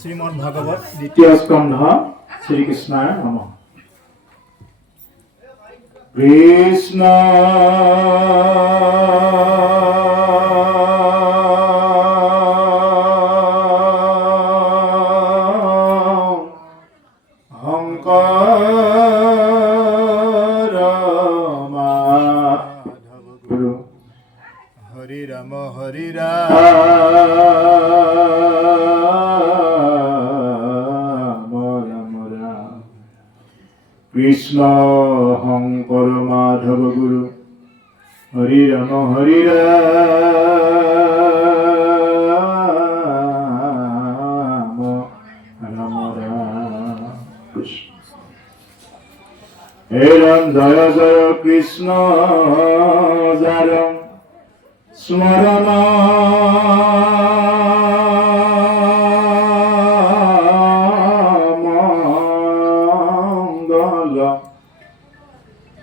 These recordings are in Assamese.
শ্ৰীমদ্ ভাগবত দ্বিতীয় স্কন্ধ শ্ৰীকৃষ্ণায় নমঃ। কৃষ্ণ হংকাৰ মাধব গুৰু হৰি ৰাম হৰি ৰাম ৰাম ৰাম। কৃষ্ণ শংকৰ মাধৱ গুৰু হৰি ৰাম ৰাম ৰাম কৃষ্ণ। হে ৰাম জয় জয় কৃষ্ণ যাৰ স্মৰণ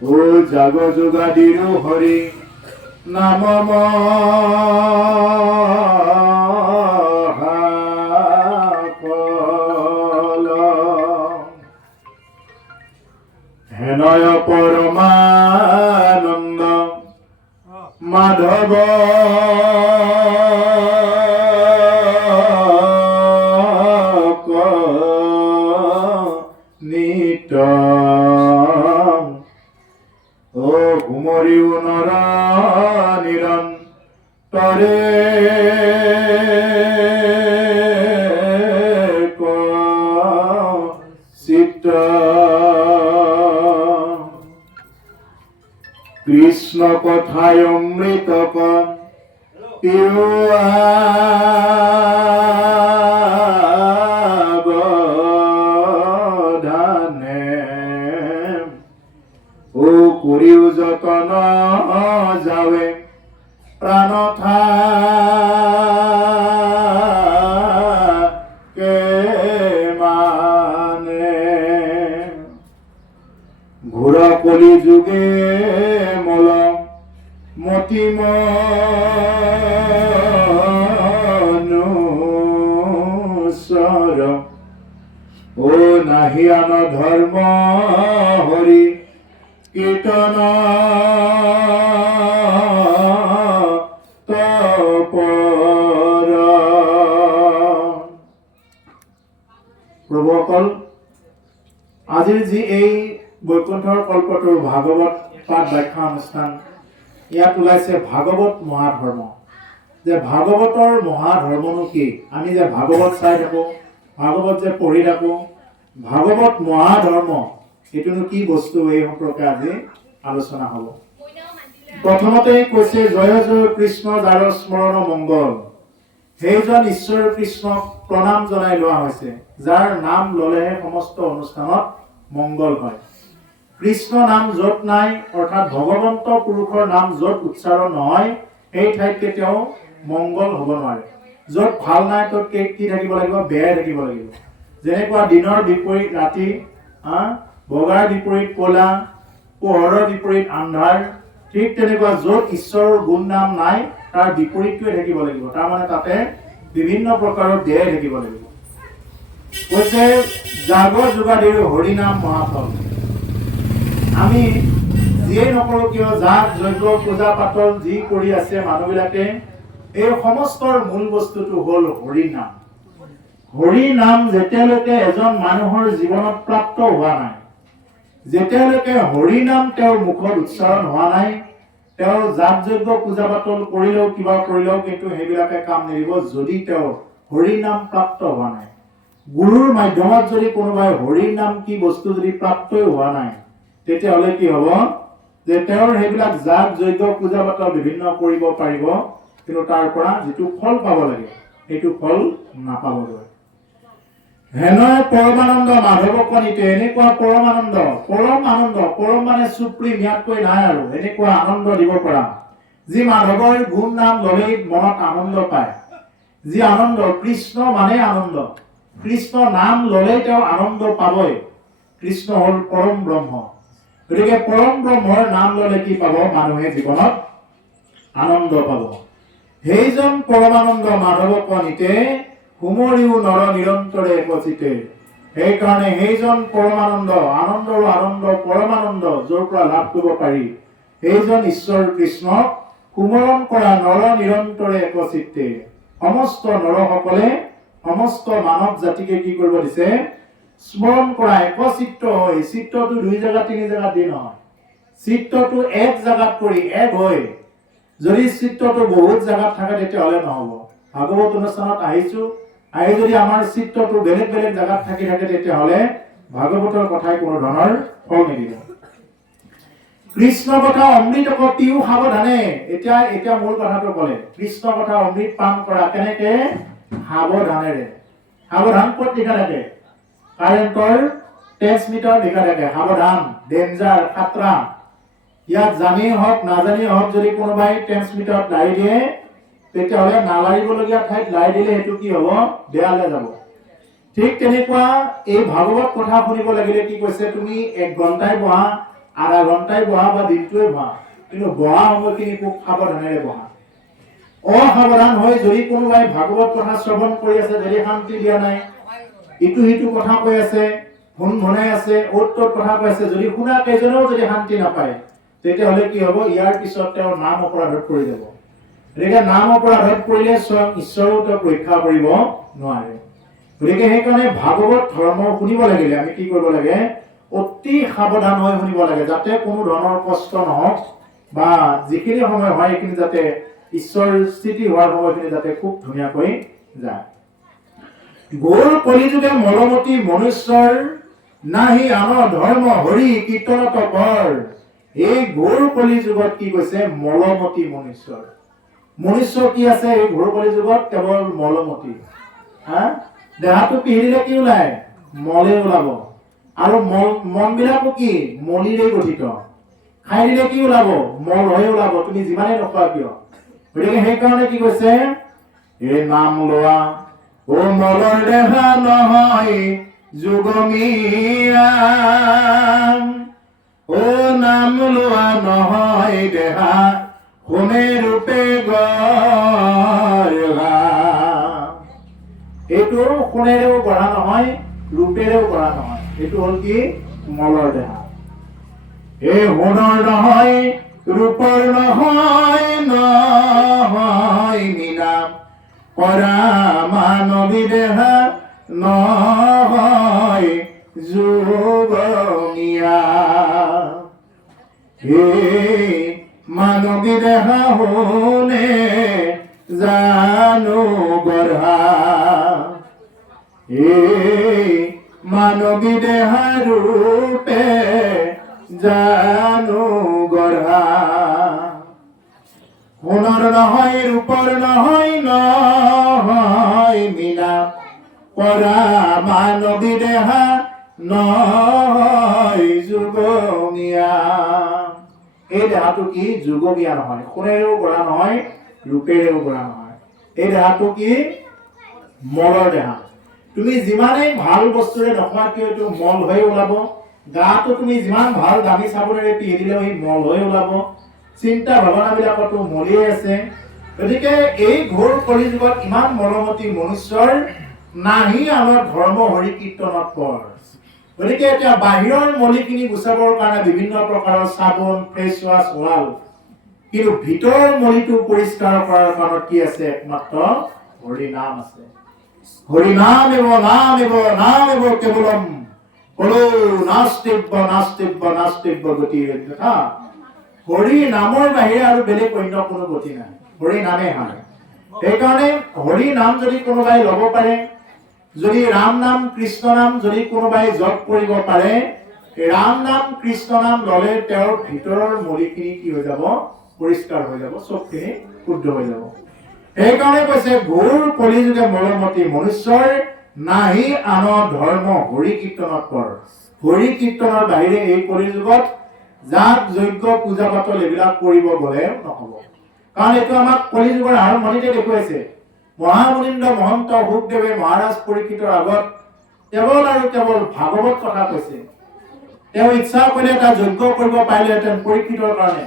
ও জাগ যোগাদিৰ হৰি নাম মহাফল হেনয় পৰমানন্দ মাধৱ নিত ও কুমৰিও নৰ নিৰন্তৰে চিত্ত কৃষ্ণ কথায় অমৃত কণ ও কৰিও যতন যাৱে প্ৰাণ থাকে মানে ঘোৰ কলি যুগে মল মতি মনুষ্যৰ ও নাহি আন ধৰ্ম হৰি কীৰ্তন তপৰ। প্ৰভুসকল, আজিৰ যি এই বৈকুণ্ঠৰ কল্পটো ভাগৱত পাঠ ব্যাখ্যা অনুষ্ঠান, ইয়াত ওলাইছে ভাগৱত মহাধৰ্ম। যে ভাগৱতৰ মহাধৰ্মনো কি? আমি যে ভাগৱত চাই থাকো, ভাগৱত যে পঢ়ি থাকো, ভাগৱত মহাধৰ্ম সেইটোনো কি বস্তু, এই সম্পৰ্কে আজি আলোচনা হ'ব। প্ৰথমতে কৈছে জয় জয় কৃষ্ণ যাৰ স্মৰণ মংগল। সেইজন ঈশ্বৰ কৃষ্ণক প্ৰণাম জনাই লোৱা হৈছে, যাৰ নাম ললেহে সমস্ত অনুষ্ঠানত মংগল হয়। কৃষ্ণ নাম য'ত নাই, অৰ্থাৎ ভগৱন্ত পুৰুষৰ নাম য'ত উচ্চাৰণ নহয়, সেই ঠাইত কেতিয়াও মংগল হ'ব নোৱাৰে। য'ত ভাল নাই ত'ত কি থাকিব লাগিব? বেয়াই থাকিব লাগিব। যেনেকুৱা দিনৰ বিপৰীত ৰাতি, বগাৰ বিপৰীত কলা, পোহৰৰ বিপৰীত আন্ধাৰ, ঠিক তেনেকুৱা য'ত ঈশ্বৰৰ গুণ নাম নাই তাৰ বিপৰীতটোৱে থাকিব লাগিব। তাৰমানে তাতে বিভিন্ন প্ৰকাৰৰ বেয়াই থাকিব লাগিব। কৈছে জাগ যোগাদিৰ হৰিনাম মহাফল। আমি যিয়েই নকৰোঁ কিয়, যাগ যজ্ঞ পূজা পাতল যি কৰি আছে মানুহবিলাকে, এই সমস্তৰ মূল বস্তুটো হ'ল হৰি নাম। হৰি নাম যেতিয়ালৈকে এজন মানুহৰ জীৱনত প্ৰাপ্ত হোৱা নাই, যেতিয়ালৈকে হৰি নাম তেওঁৰ মুখত উচ্চাৰণ হোৱা নাই, তেওঁৰ যাগ যজ্ঞ পূজা পাতল কৰিলেও কিবা কৰিলেও কিন্তু সেইবিলাকে কাম নিদিব, যদি তেওঁৰ হৰি নাম প্ৰাপ্ত হোৱা নাই। গুৰুৰ মাধ্যমত যদি কোনোবাই হৰি নাম কি বস্তু যদি প্ৰাপ্তই হোৱা নাই, তেতিয়াহ'লে কি হ'ব? যে তেওঁৰ সেইবিলাক যাগ যজ্ঞ পূজা পাতল বিভিন্ন কৰিব পাৰিব, কিন্তু তাৰ পৰা যিটো ফল পাব লাগে সেইটো ফল নাপাবগৈ। হেনয় পৰমানন্দ মাধৱ কণিতে। এনেকুৱা পৰমানন্দ, পৰম আনন্দ, পৰম মানে সুপ্ৰিম, ইয়াতকৈ নাই আৰু। এনেকুৱা আনন্দ দিব পৰা, যি মাধৱৰ গুণ নাম ললেই মনত আনন্দ পায়। যি আনন্দ, কৃষ্ণ মানে আনন্দ। কৃষ্ণ নাম ললেই তেওঁ আনন্দ পাবই। কৃষ্ণ হ'ল পৰম ব্ৰহ্ম। গতিকে পৰম ব্ৰহ্মৰ নাম ললে কি পাব? মানুহে জীৱনত আনন্দ পাব। সেইজন পৰমানন্দ মাধৱ কণিতে হুমৰিও নৰ নিৰন্তৰে একচিতে। সেইকাৰণে সেইজন পৰমানন্দ, আনন্দৰ আনন্দ পৰমানন্দ য'ৰ পৰা লাভ কৰিব পাৰি, সেইজন ঈশ্বৰ কৃষ্ণক সুমৰণ কৰা নৰ নিৰন্তৰে একচিতে। সমস্ত নৰসকলে, সমস্ত মানৱ জাতিকে কি কৰিব দিছে? স্মৰণ কৰা, একচিত্ত হৈ। চিত্তটো 2 জেগা 3 জেগা দি নহয়, চিত্তটো এক জেগাত কৰি এক হৈ। যদি চিত্তটো বহুত জেগাত থাকে তেতিয়াহ'লে নহ'ব। ভাগৱত অনুষ্ঠানত আহিছো, আহি যদি আমাৰ চিত্তটো বেলেগ বেলেগ জেগাত থাকি থাকে তেতিয়াহ'লে ভাগৱতৰ কথাই কোনো ধৰণৰ ফল নিদিব। কৃষ্ণ কথা অমৃত পিও সাৱধানে। এতিয়া মূল কথাটো ক'লে, কৃষ্ণ কথা অমৃত পান কৰা কেনেকে? সাৱধানেৰে। সাৱধান ক'ত লিখা থাকে? কাৰেণ্টৰ ট্ৰেন্সমিটাৰ লিখা থাকে সাৱধান, ডেঞ্জাৰ, খাতৰা। ইয়াত জানি হওক নাজানি হওক যদি কোনোবাই ট্ৰেন্সমিটাৰত লাৰি দিয়ে তেতিয়াহ'লে নালাৰিবলগীয়া ঠাইত লাৰি দিলে সেইটো কি হ'ব? বেয়ালৈ যাব। ঠিক তেনেকুৱা এই ভাগৱত কথা শুনিব লাগিলে কি কৈছে? তুমি 1 ঘণ্টাই বহা, আধা ঘণ্টাই বহা বা দিনটোৱে বহা, কিন্তু বহা সময়খিনি খুব সাৱধানেৰে বহা। অসাৱধান হৈ যদি কোনোবাই ভাগৱত কথা শ্ৰৱণ কৰি আছে, যদি শান্তি দিয়া নাই, ইটো সিটো কথা কৈ আছে, ভুনভুনাই আছে, অ'ত ত'ত কথা কৈ আছে, যদি শুনা কেইজনেও যদি শান্তি নাপায় তেতিয়াহ'লে কি হ'ব? ইয়াৰ পিছত তেওঁ নাম অপৰাধত পৰি যাব। গতিকে নাম অপৰাধত পৰিলে স্বয়ং ঈশ্বৰেও তেওঁক ৰক্ষা কৰিব নোৱাৰে। গতিকে সেইকাৰণে ভাগৱত ধৰ্ম শুনিব লাগিলে আমি কি কৰিব লাগে? অতি সাৱধান হৈ শুনিব লাগে, যাতে কোনো ধৰণৰ কষ্ট নহওক, বা যিখিনি সময় হয় সেইখিনি যাতে ঈশ্বৰ স্থিতি হোৱাৰ সময়খিনি যাতে খুব ধুনীয়াকৈ যায়। ঘোৰ কলিযুগে মলমতি মনুষ্যৰ, নাহি আন ধৰ্ম হৰি কীৰ্তনত কৰ। এই ঘোৰ কলিযুগত কি কৈছে? মলমতি মনুষ্যৰ। মনুষ্য কি আছে এই ঘোৰ কলিযুগত? কেৱল মলমতি। দেহাটো পিহিলে কি ওলায়? মলে ওলাব। আৰু মন বিলাকো কি? মলিৰে গঠিত। খাই দিলে কি ওলাব? মল হৈ ওলাব, তুমি যিমানেই নোখোৱা কিয়। গতিকে সেইকাৰণে কি কৈছে? এই নাম লোৱা ও মলৰ দেহা নহয় যুগমীয়া, ও নাম লোৱা নহয় দেহা সোণে ৰূপে গঢ়া। এইটো সোণেৰেও গঢ়া নহয়, ৰূপেৰেও গঢ়া নহয়, এইটো হ'ল কি? মলৰ দেহা। এই সোণৰ নহয়, ৰূপৰ নহয়, নহয় মীনা কৰা মানৱী দেহা নহয় যুগমীয়া। এই মানৱী দেহা সোণে জানো গঢ়া, এই মানৱী দেহা ৰূপে জানো গঢ়া। সোণৰ নহয়, ৰূপৰ নহয়, নহয় মীনা কৰা মানৱী দেহা নহয় যুগমীয়া। এই দেহাটো কি? যুগমীয়া নহয়, সোণেৰেও গঢ়া নহয়, ৰূপেৰেও গঢ়া নহয়। এই দেহাটো কি? মলৰ দেহা। তুমি যিমানেই ভাল বস্তুৰে নোখোৱা কিয় এইটো মল হৈ ওলাব। গাটো তুমি যিমান ভাল দামী চাবোনেৰে পিহি দিলেও সি মল হৈ ওলাব। চিন্তা ভাৱনাবিলাকতো মলিয়ে আছে। গতিকে এই ঘোৰ কলিযুগত ইমান মলমতি মনুষ্যৰ, নাহি আনৰ ধৰ্ম হৰি কীৰ্তনত কৰ। গতিকে এতিয়া বাহিৰৰ মলিখিনি গুচাবৰ কাৰণে বিভিন্ন প্ৰকাৰৰ চাবোন, ফেচ ৱাছ ওলাল, কিন্তু ভিতৰৰ মলিটো পৰিষ্কাৰ কৰাৰ কাৰণত কি আছে? একমাত্ৰ হৰি নাম আছে। হৰি নাম এব নাম এব নাম এব কেৱলম কলো নাস্তিব্য নাস্তিব্য নাস্তিব্য গতি। হৰি নামৰ বাহিৰে আৰু বেলেগ অন্য কোনো গতি নাই, হৰি নামে হয়। সেইকাৰণে হৰি নাম যদি কোনোবাই ল'ব পাৰে, যদি ৰাম নাম কৃষ্ণ নাম যদি কোনোবাই জপ কৰিব পাৰে, ৰাম নাম কৃষ্ণ নাম ল'লে তেওঁৰ ভিতৰৰ মলিখিনি কি হৈ যাব? পৰিষ্কাৰ হৈ যাব, চবখিনি শুদ্ধ হৈ যাব। সেইকাৰণে কৈছে ঘোৰ কলিযুগে মলমতি মনুষ্যৰ, নাহি আন ধৰ্ম হৰি কীৰ্তনত কৰ। হৰি কীৰ্তনৰ বাহিৰে এই কলিযুগত যাগ যজ্ঞ পূজা পাতল এইবিলাক কৰিব গ'লে নহ'ব। কাৰণ এইটো আমাক কলিযুগৰ আৰম্ভণিতে দেখুৱাইছে। মহামুনিন্দ্ৰ মহন্ত শুকদেৱে মহাৰাজ পৰীক্ষিতৰ আগত কেৱল আৰু কেৱল ভাগৱত কথা কৈছে। তেওঁ ইচ্ছা কৰিলে এটা যজ্ঞ কৰিব পাৰিলেহেঁতেন পৰীক্ষিতৰ কাৰণে,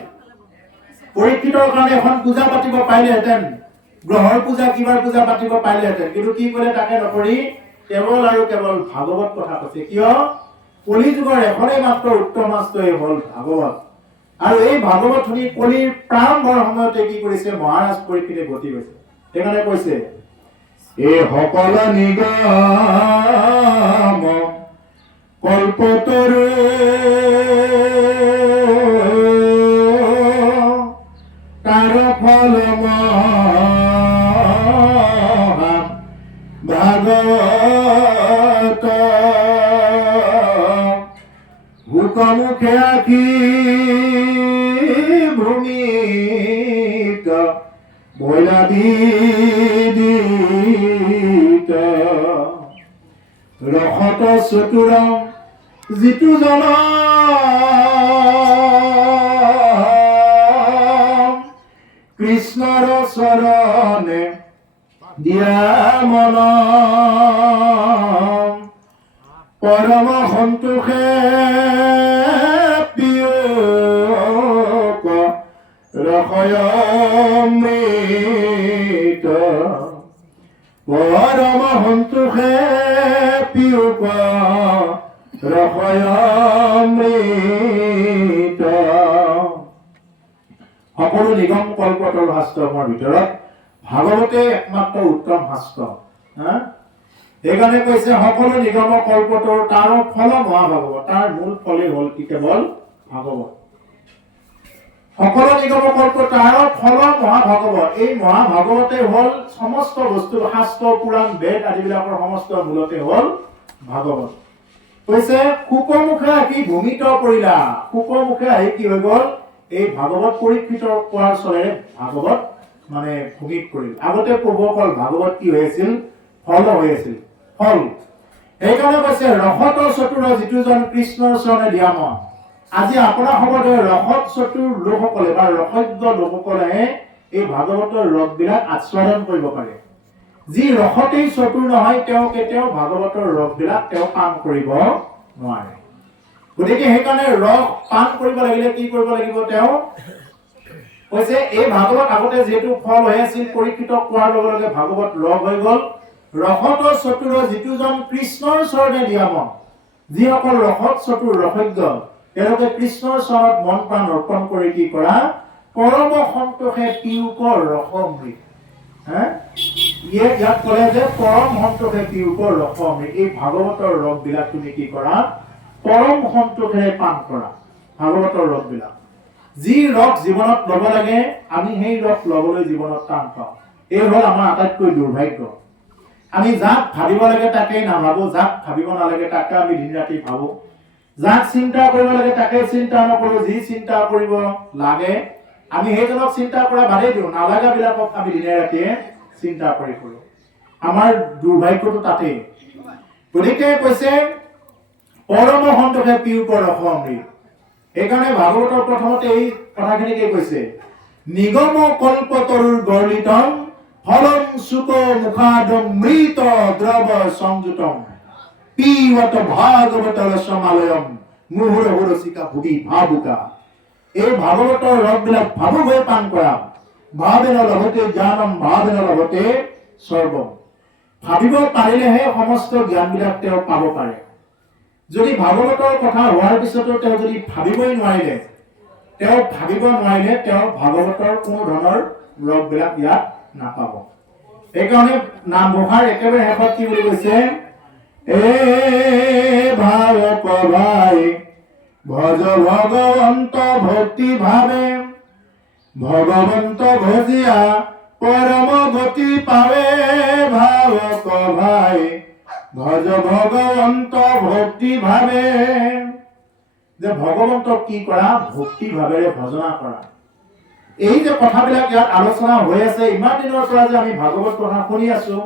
পৰীক্ষিতৰ কাৰণে এখন পূজা পাতিব পাৰিলেহেঁতেন, গ্ৰহৰ পূজা কিবাৰ পূজা পাতিব পাৰিলেহেঁতেন, কিন্তু কি কৰিলে তাকে নকৰি কেৱল আৰু কেৱল ভাগৱত কথা কৈছে। কিয়? কলি যুগৰ এখনেই মাত্ৰ উত্তম শাস্ত্ৰই হ'ল ভাগৱত। আৰু এই ভাগৱত শুনি কলিৰ প্ৰাৰম্ভৰ সময়তে কি কৰিছে? মহাৰাজ পৰীক্ষিতে গতি গৈছে। সেইকাৰণে কৈছে এই সকল নিগম কল্পতৰু তাৰ ফল ভাগৱত ভূকমুখে আখি ভূমিত বৈলা বিদিত ৰসত চতুৰ যিটো জন কৃষ্ণৰ চৰণে দিয়া মন পৰম সন্তোষে পিয়ক ৰসয় অমৃত পৰম সন্তোষে পিয়ক ৰসয় অমৃত। সকলো নিগম কল্পতৰ শাস্ত্ৰৰ ভিতৰত ভাগৱতে একমাত্ৰ উত্তম শাস্ত্ৰ। সেইকাৰণে কৈছে সকলো নিগম কল্পতৰ তাৰ ফল মহাভাগৱত। তাৰ মূল ফলেই হ'ল কি? কেৱল ভাগৱত। সকলো নিগম কল্প তাৰ ফল মহাভাগৱত। এই মহাভাগৱতে হ'ল সমস্ত বস্তু, শাস্ত্ৰ পুৰাণ বেদ আদিবিলাকৰ সমস্ত মূলতে হ'ল ভাগৱত। কৈছে শুকমুখে আহি ভূমিত পৰিলা। শুকমুখে আহি কি হৈ গ'ল? এই ভাগৱত পৰীক্ষিতৰ কোৱাৰ চলেৰে ভাগৱত মানে ভূমিত পৰিল। আগতে প্ৰভুসকল ভাগৱত কি হৈ আছিল? ফল হৈ আছিল, ফল। সেইকাৰণে কৈছে ৰসত চতুৰ যিটো জন কৃষ্ণৰ চৰণে দিয়া মন। আজি আপোনাৰ সময়তে ৰসত চতুৰ লোকসকলে বা ৰসজ্ঞ লোকসকলেহে এই ভাগৱতৰ ৰসবিলাক আস্বাদন কৰিব পাৰে। যি ৰসতেই চতুৰ নহয় তেওঁ কেতিয়াও ভাগৱতৰ ৰসবিলাক তেওঁ পান কৰিব নোৱাৰে। গতিকে সেইকাৰণে ৰস পান কৰিব লাগিলে কি কৰিব লাগিব? তেওঁ কৈছে এই ভাগৱত আগতে যিহেতু ফল হৈ আছিল, পৰীক্ষিতক কোৱাৰ লগে লগে ভাগৱত ৰস হৈ গ'ল। ৰসত চতুৰ যিটো জন কৃষ্ণৰ চৰণে দিয়া মন। যিসকল ৰসত চতুৰ ৰসজ্ঞ তেওঁলোকে কৃষ্ণৰ চৰণত মন প্ৰাণ অৰ্পণ কৰি কি কৰা? পৰম সন্তোষে পিয়ুক ৰস অমৃত। ইয়াত ক'লে যে পৰম সন্তোষে পিয়ুক ৰস অমৃত। এই ভাগৱতৰ ৰসবিলাক তুমি কি কৰা? পৰম সন্তোষেৰে পান কৰা ভাগৱতৰ ৰসবিলাক। যি ৰস জীৱনত ল'ব লাগে আমি সেই ৰস ল'বলৈ জীৱনত টান পাওঁ। এই হ'ল আমাৰ আটাইতকৈ দুৰ্ভাগ্য। আমি যাক ভাবিব লাগে তাকে নাভাবো, যাক ভাবিব নালাগে তাকে আমি দিন ৰাতি ভাবো, যাক চিন্তা কৰিব লাগে তাকে চিন্তা নকৰো, যি চিন্তা কৰিব লাগে আমি সেইজনক চিন্তা কৰা বাদেই দিওঁ, নালাগা বিলাকক আমি দিনে ৰাতিয়ে চিন্তা কৰি কৰো। আমাৰ দুৰ্ভাগ্যটো তাতেই। গতিকে কৈছে পৰম সন্তোষে পিয়ুক ৰস অমৃত। সেইকাৰণে ভাগৱতৰ প্ৰথমতে এই কথাখিনিকে কৈছে নিগম কল্পতৰুৰ গৰ্লিতম ফলম সুক মুখাদম মৃত দ্ৰৱ সংযুতম পিবত ভাগৱত ৰসমালয়ম মুহুৰহু ৰসিকা ভুবি ভাবুকা। এই ভাগৱতৰ ৰসবিলাক ভাবুক হৈ পান কৰা। ভাবেন লভতে জ্ঞানম ভাবেন লভতে সৰ্বম। ভাবিব পাৰিলেহে সমস্ত জ্ঞানবিলাক তেওঁ পাব পাৰে। যদি ভাগৱতৰ কথা হোৱাৰ পিছতো তেওঁ যদি ভাবিবই নোৱাৰিলে, তেওঁ ভাগৱতৰ কোনো ধৰণৰ ৰসবিলাক ইয়াত নাপাব। সেইকাৰণে নামঘোষাৰ একেবাৰে শেষত কি বুলি কৈছে? এ ভাৱ ভাই ভজ ভগৱন্ত ভক্তি ভাৱে ভগৱন্ত ভজিয়া পৰম গতি পাৱে। ভাৱ ভাই ভজ ভগৱন্ত ভক্তি ভাৱে। যে ভগৱন্তক কি কৰা? ভক্তি ভাৱেৰে ভজনা কৰা। এই যে কথাবিলাক ইয়াত আলোচনা হৈ আছে, ইমান দিনৰ পৰা যে আমি ভাগৱত কথা শুনি আছো,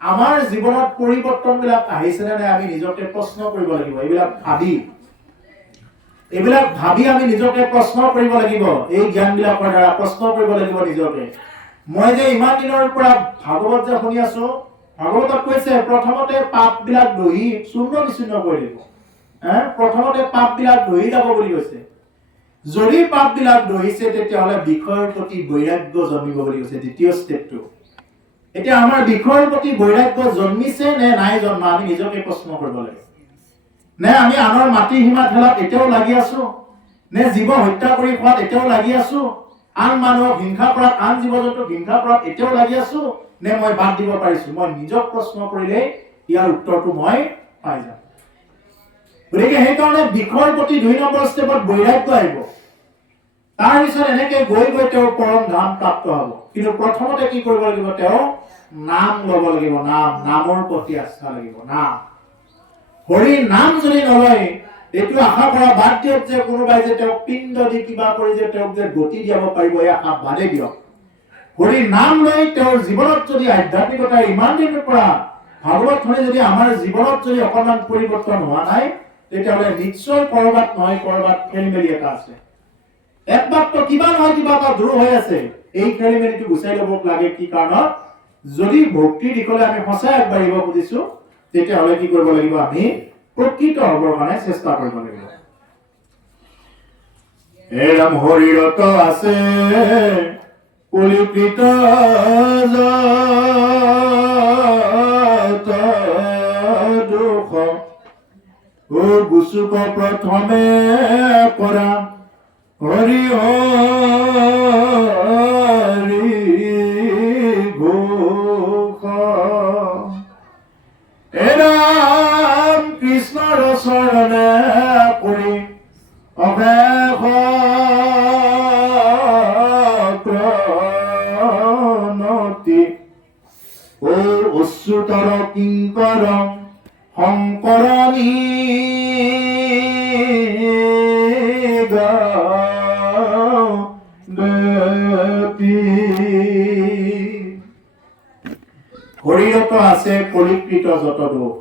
আমাৰ জীৱনত পৰিৱৰ্তন বিলাক আহিছে নে নাই আমি নিজকে প্ৰশ্ন কৰিব লাগিব। এইবিলাক ভাবি আমি নিজকে প্ৰশ্ন কৰিব লাগিব। এই জ্ঞান বিলাকৰ দ্বাৰা প্ৰশ্ন কৰিব লাগিব নিজকে। মই যে ইমান দিনৰ পৰা ভাগৱত যে শুনি আছো, ভাগৱতত কৈছে প্ৰথমতে পাপ বিলাক দহি চূৰ্ণ বিচূৰ্ণ কৰি দিব। প্ৰথমতে পাপ বিলাক দহি যাব বুলি কৈছে। যদি পাপ বিলাক দহিছে তেতিয়াহ'লে বিষয়ৰ প্ৰতি বৈৰাগ্য জন্মিব বুলি কৈছে। দ্বিতীয় ষ্টেপটো এতিয়া আমাৰ বিষয়ৰ প্ৰতি বৈৰাগ্য জন্মিছে নে নাই জন্মা আমি নিজকে প্ৰশ্ন কৰিব লাগে। নে আমি আনৰ মাটি সীমা ঠেলাত এতিয়াও লাগি আছো, নে জীৱ হত্যা কৰি খোৱাত এতিয়াও লাগি আছো, আন মানুহক হিংসা কৰাত, আন জীৱ জন্তুক হিংসা কৰাত এতিয়াও লাগি আছো, নে মই বাদ দিব পাৰিছো? মই নিজক প্ৰশ্ন কৰিলে ইয়াৰ উত্তৰটো মই পাই যাম। গতিকে সেইকাৰণে বিষয়ৰ প্ৰতি 2 নম্বৰ ষ্টেপত বৈৰাগ্য আহিব। তাৰ পিছত এনেকে গৈ গৈ তেওঁৰ পৰম ধাম প্ৰাপ্ত হ'ব। কিন্তু প্ৰথমতে কি কৰিব লাগিব? তেওঁ নাম ল'ব লাগিব। নামৰ প্ৰতি আস্থা লাগিব। নাম, হৰি নাম যদি নলয়, এইটো আশা কৰা বাদ দিয়ক যে কোনোবাই যে তেওঁক পিণ্ড দি কিবা কৰি যে তেওঁক যে গতি দিয়াব পাৰিব, এই আশা বাদেই দিয়ক। হৰি নাম লৈ তেওঁৰ জীৱনত যদি আধ্যাত্মিকতা ইমান দিনৰ পৰা ভাগৱত শুনি যদি আমাৰ জীৱনত যদি অকণমান পৰিৱৰ্তন হোৱা নাই, তেতিয়াহ'লে নিশ্চয় কৰবাত নহয় কৰবাত খেলিমেলি এটা আছে। একমাত্ৰ কিবা নহয় কিবা এটা দূৰ হৈ আছে। এই খেলিমেলিটো গুচাই ল'ব লাগে। কি কাৰণত? যদি ভক্তিৰ দিশলৈ আমি সঁচাই আগবাঢ়িব খুজিছো, তেতিয়াহ'লে কি কৰিব লাগিব? আমি প্ৰকৃত হ'বৰ কাৰণে চেষ্টা কৰিব লাগিব। হে ৰাম হৰিৰত আছে কলিকৃত দুখ, ও গুচুক প্ৰথমে কৰা হৰি হৰি ঘোষ। হে ৰাম কৃষ্ণৰ চৰণে পৰি অশেষ প্ৰণতি, ও উচ্চতৰ কিংকৰ শংকৰণী শৰীৰত আছে কলিকৃত যত দোষ।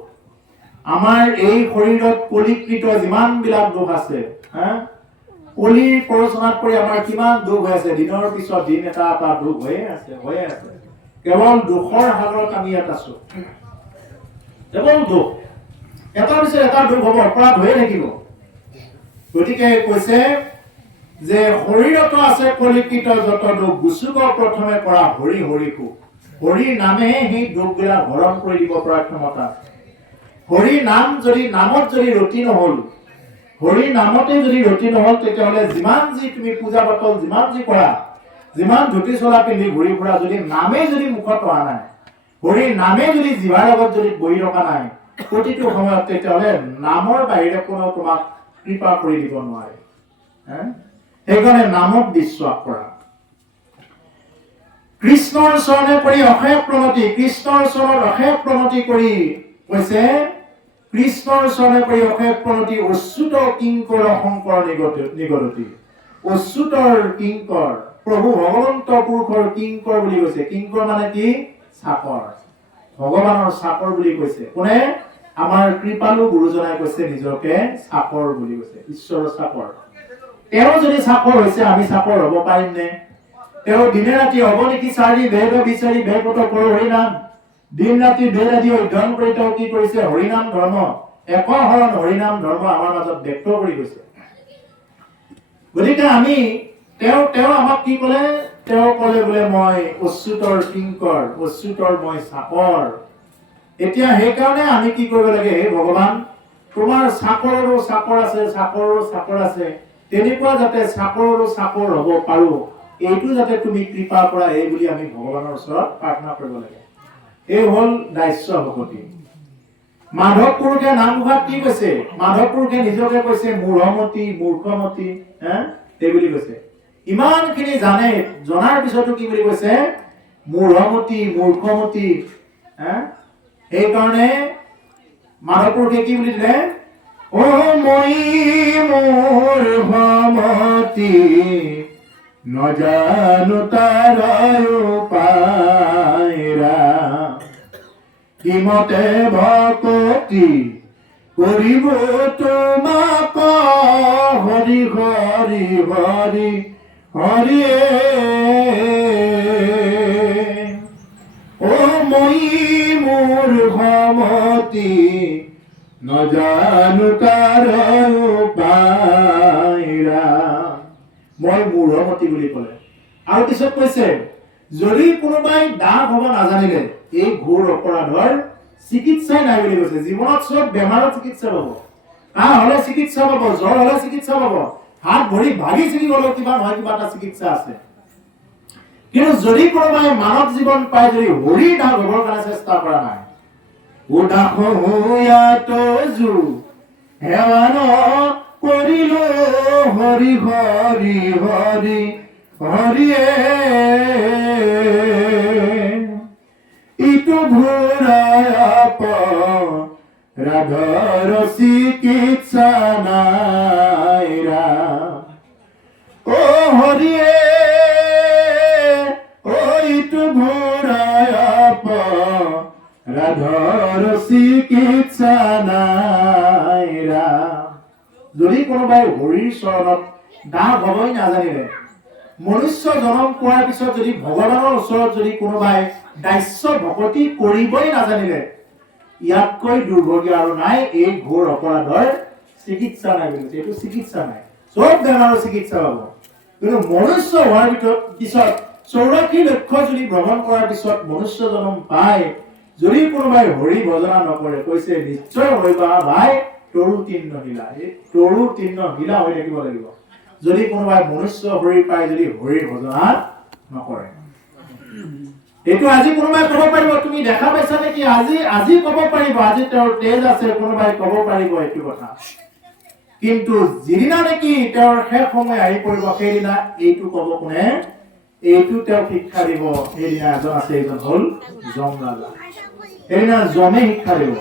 আমাৰ এই শৰীৰত কলিকৃত যিমান বিলাক দোষ আছে, কলিৰ প্ৰৰোচনাত কৰি আমাৰ কিমান দুখ হৈ আছে। দিনৰ পিছত দিন এটা এটা দুখ হৈয়ে আছে। কেৱল দুখৰ সাগৰত আমি ইয়াত আছো। কেৱল দুখ, এটাৰ পিছত এটা দুখ হ'ব, অপৰাধ হৈয়ে থাকিব। গতিকে কৈছে যে শৰীৰত আছে কলিকৃত যত দুখ, গুচুক প্ৰথমে কৰা হৰি হৰি সুখ। হৰি নামে সেই দুখবিলাক হৰণ কৰি দিব পৰা ক্ষমতা। হৰি নাম যদি নামত যদি ৰতি নহল, হৰি নামতে যদি ৰতি নহল, তেতিয়াহ'লে যিমান যি তুমি পূজা পাতল যিমান যি কৰা, যিমান ধুতি চলা পিন্ধি ঘূৰি ফুৰা, যদি নামে যদি মুখত অহা নাই, হৰি নামে যদি জিভাৰ লগত যদি বহি ৰখা নাই প্ৰতিটো সময়ত, তেতিয়াহ'লে নামৰ বাহিৰে কোনো তোমাক কৃপা কৰি দিব নোৱাৰে। সেইকাৰণে নামত বিশ্বাস কৰা। কৃষ্ণৰ চৰণে পৰি অশেষ প্ৰণতি, কৃষ্ণৰ চৰণত অশেষ প্ৰণতি কৰি কৈছে, কৃষ্ণৰ চৰণে পৰি অশেষ প্ৰণতি, অচ্যুত কিংকৰ শংকৰ নিগদতি। অচ্যুতৰ কিংকৰ, প্ৰভু ভগৱন্ত পুৰুষৰ কিংকৰ বুলি কৈছে। কিংকৰ মানে কি? চাকৰ, ভগৱানৰ চাকৰ বুলি কৈছে। কোনে? আমাৰ কৃপালু গুৰুজনাই কৈছে নিজকে চাকৰ বুলি কৈছে, ঈশ্বৰৰ চাকৰ। তেওঁ যদি চাকৰ হৈছে, আমি চাকৰ হ'ব পাৰিম নে? তেওঁ দিনে ৰাতি হ'ব নেকি চাৰি বেদ বিচাৰি বেদপত কৰো হৰিনাম, দিন ৰাতি বেদ আদি অধ্যয়ন কৰি তেওঁ কি কৰিছে? হৰিনাম ধৰ্ম, একহৰণ হৰিনাম ধৰ্ম আমাৰ মাজত ব্যক্ত কৰি গৈছে। গতিকে আমি তেওঁ আমাক কি ক'লে? তেওঁ ক'লে বোলে মই অচ্যুতৰ কিংকৰ, অচ্যুতৰ মই চাকৰ। এতিয়া সেইকাৰণে আমি কি কৰিব লাগে? হে ভগৱান, তোমাৰ চাকৰৰো চাকৰ আছে, চাকৰৰো চাকৰ আছে, তেনেকুৱা যাতে চাকৰৰো চাকৰ হ'ব পাৰো, এইটো যাতে তুমি কৃপা কৰা, এই বুলি আমি ভগৱানৰ ওচৰত প্ৰাৰ্থনা কৰিব লাগে। এই হ'ল দাস্য ভকতি। মাধৱ পুৰুষে নামঘোষাত কি কৈছে? মাধৱ পুৰুষে নিজকে কৈছে মূঢ়মতি, মূৰ্খমতি, এই বুলি কৈছে। ইমানখিনি জানে, জনাৰ পিছতো কি বুলি কৈছে? মূঢ়মতি, মূৰ্খমতি। সেইকাৰণে মাধৱ পুৰুষে কি বুলি দিলে? ও মই মূঢ়মতি, নজানো তাৰ উপায়ৰা, কিমতে ভকতি কৰিব তোমাক হৰি হৰি হৰি হৰি। ও মই মূঢ়মতি, নজানো তাৰ উপায়ৰা। মই মূঢ়মতি বুলি ক'লে। আৰু পিছত কৈছে যদি কোনোবাই দাগ হ'ব নাজানিলে এই ঘোৰ অপৰাধৰ চিকিৎসাই নাই বুলি কৈছে। জীৱনত চব বেমাৰৰ চিকিৎসা পাব, কাহ হলে চিকিৎসা পাব, জ্বৰ হলে চিকিৎসা পাব, হাত ভৰি ভাগি ছিগি গ'লেও কিবা নহয় কিবা এটা চিকিৎসা আছে। কিন্তু যদি কোনোবাই মানৱ জীৱন পাই যদি হৰি দাগ হ'বৰ কাৰণে চেষ্টা কৰা নাই, উদাস হৈয়াতো জু হেৱান কৰিলো হৰি হৰি হৰি হৰিয়ে ইটো ঘূৰাই ৰাধৰ চিকিৎসা নাই ৰাম। ও হৰিয়ে ও ইটো ঘূৰাই ৰাধৰ চিকিৎসা নাই ৰাম। যদি কোনোবাই হৰিৰ চৰণত দাগ হ'বই নাজানিলে, মনুষ্য জন্ম পোৱাৰ পিছত যদি ভগৱানৰ ওচৰত যদি কোনোবাই দাস্য ভকতি কৰিবই নাজানিলে, ইয়াতকৈ দুৰ্ভগীয়া আৰু নাই। এই ঘোৰ অপৰাধৰ চিকিৎসা নাই বুলি কৈছে। এইটো চিকিৎসা নাই, চব বেমাৰৰ চিকিৎসা পাব। কিন্তু মনুষ্য হোৱাৰ পিছত 84 লক্ষ যদি ভ্ৰমণ কৰাৰ পিছত মনুষ্য জন্ম পায়, যদি কোনোবাই হৰি ভজনা নকৰে, কৈছে নিশ্চয় হৰিবা ভাই তৰু তিন্ন শিলা। এই তৰু তিন্ন শিলা হৈ থাকিব লাগিব যদি কোনোবাই মনুষ্য হৰি পায়, যদি হৰিৰ ভজনা নকৰে। এইটো আজি কোনোবাই ক'ব পাৰিব, তুমি দেখা পাইছা নেকি? আজি ক'ব পাৰিব, আজি তেওঁৰ তেজ আছে, কোনোবাই ক'ব পাৰিব এইটো কথা। কিন্তু যিদিনা নেকি তেওঁৰ শেষ সময় আহি পৰিব, সেইদিনা এইটো ক'ব কোনে? এইটো তেওঁ শিক্ষা দিব। সেইদিনা এজন আছে, এইজন হ'ল যম ৰাজা। সেইদিনা যমে শিক্ষা দিব।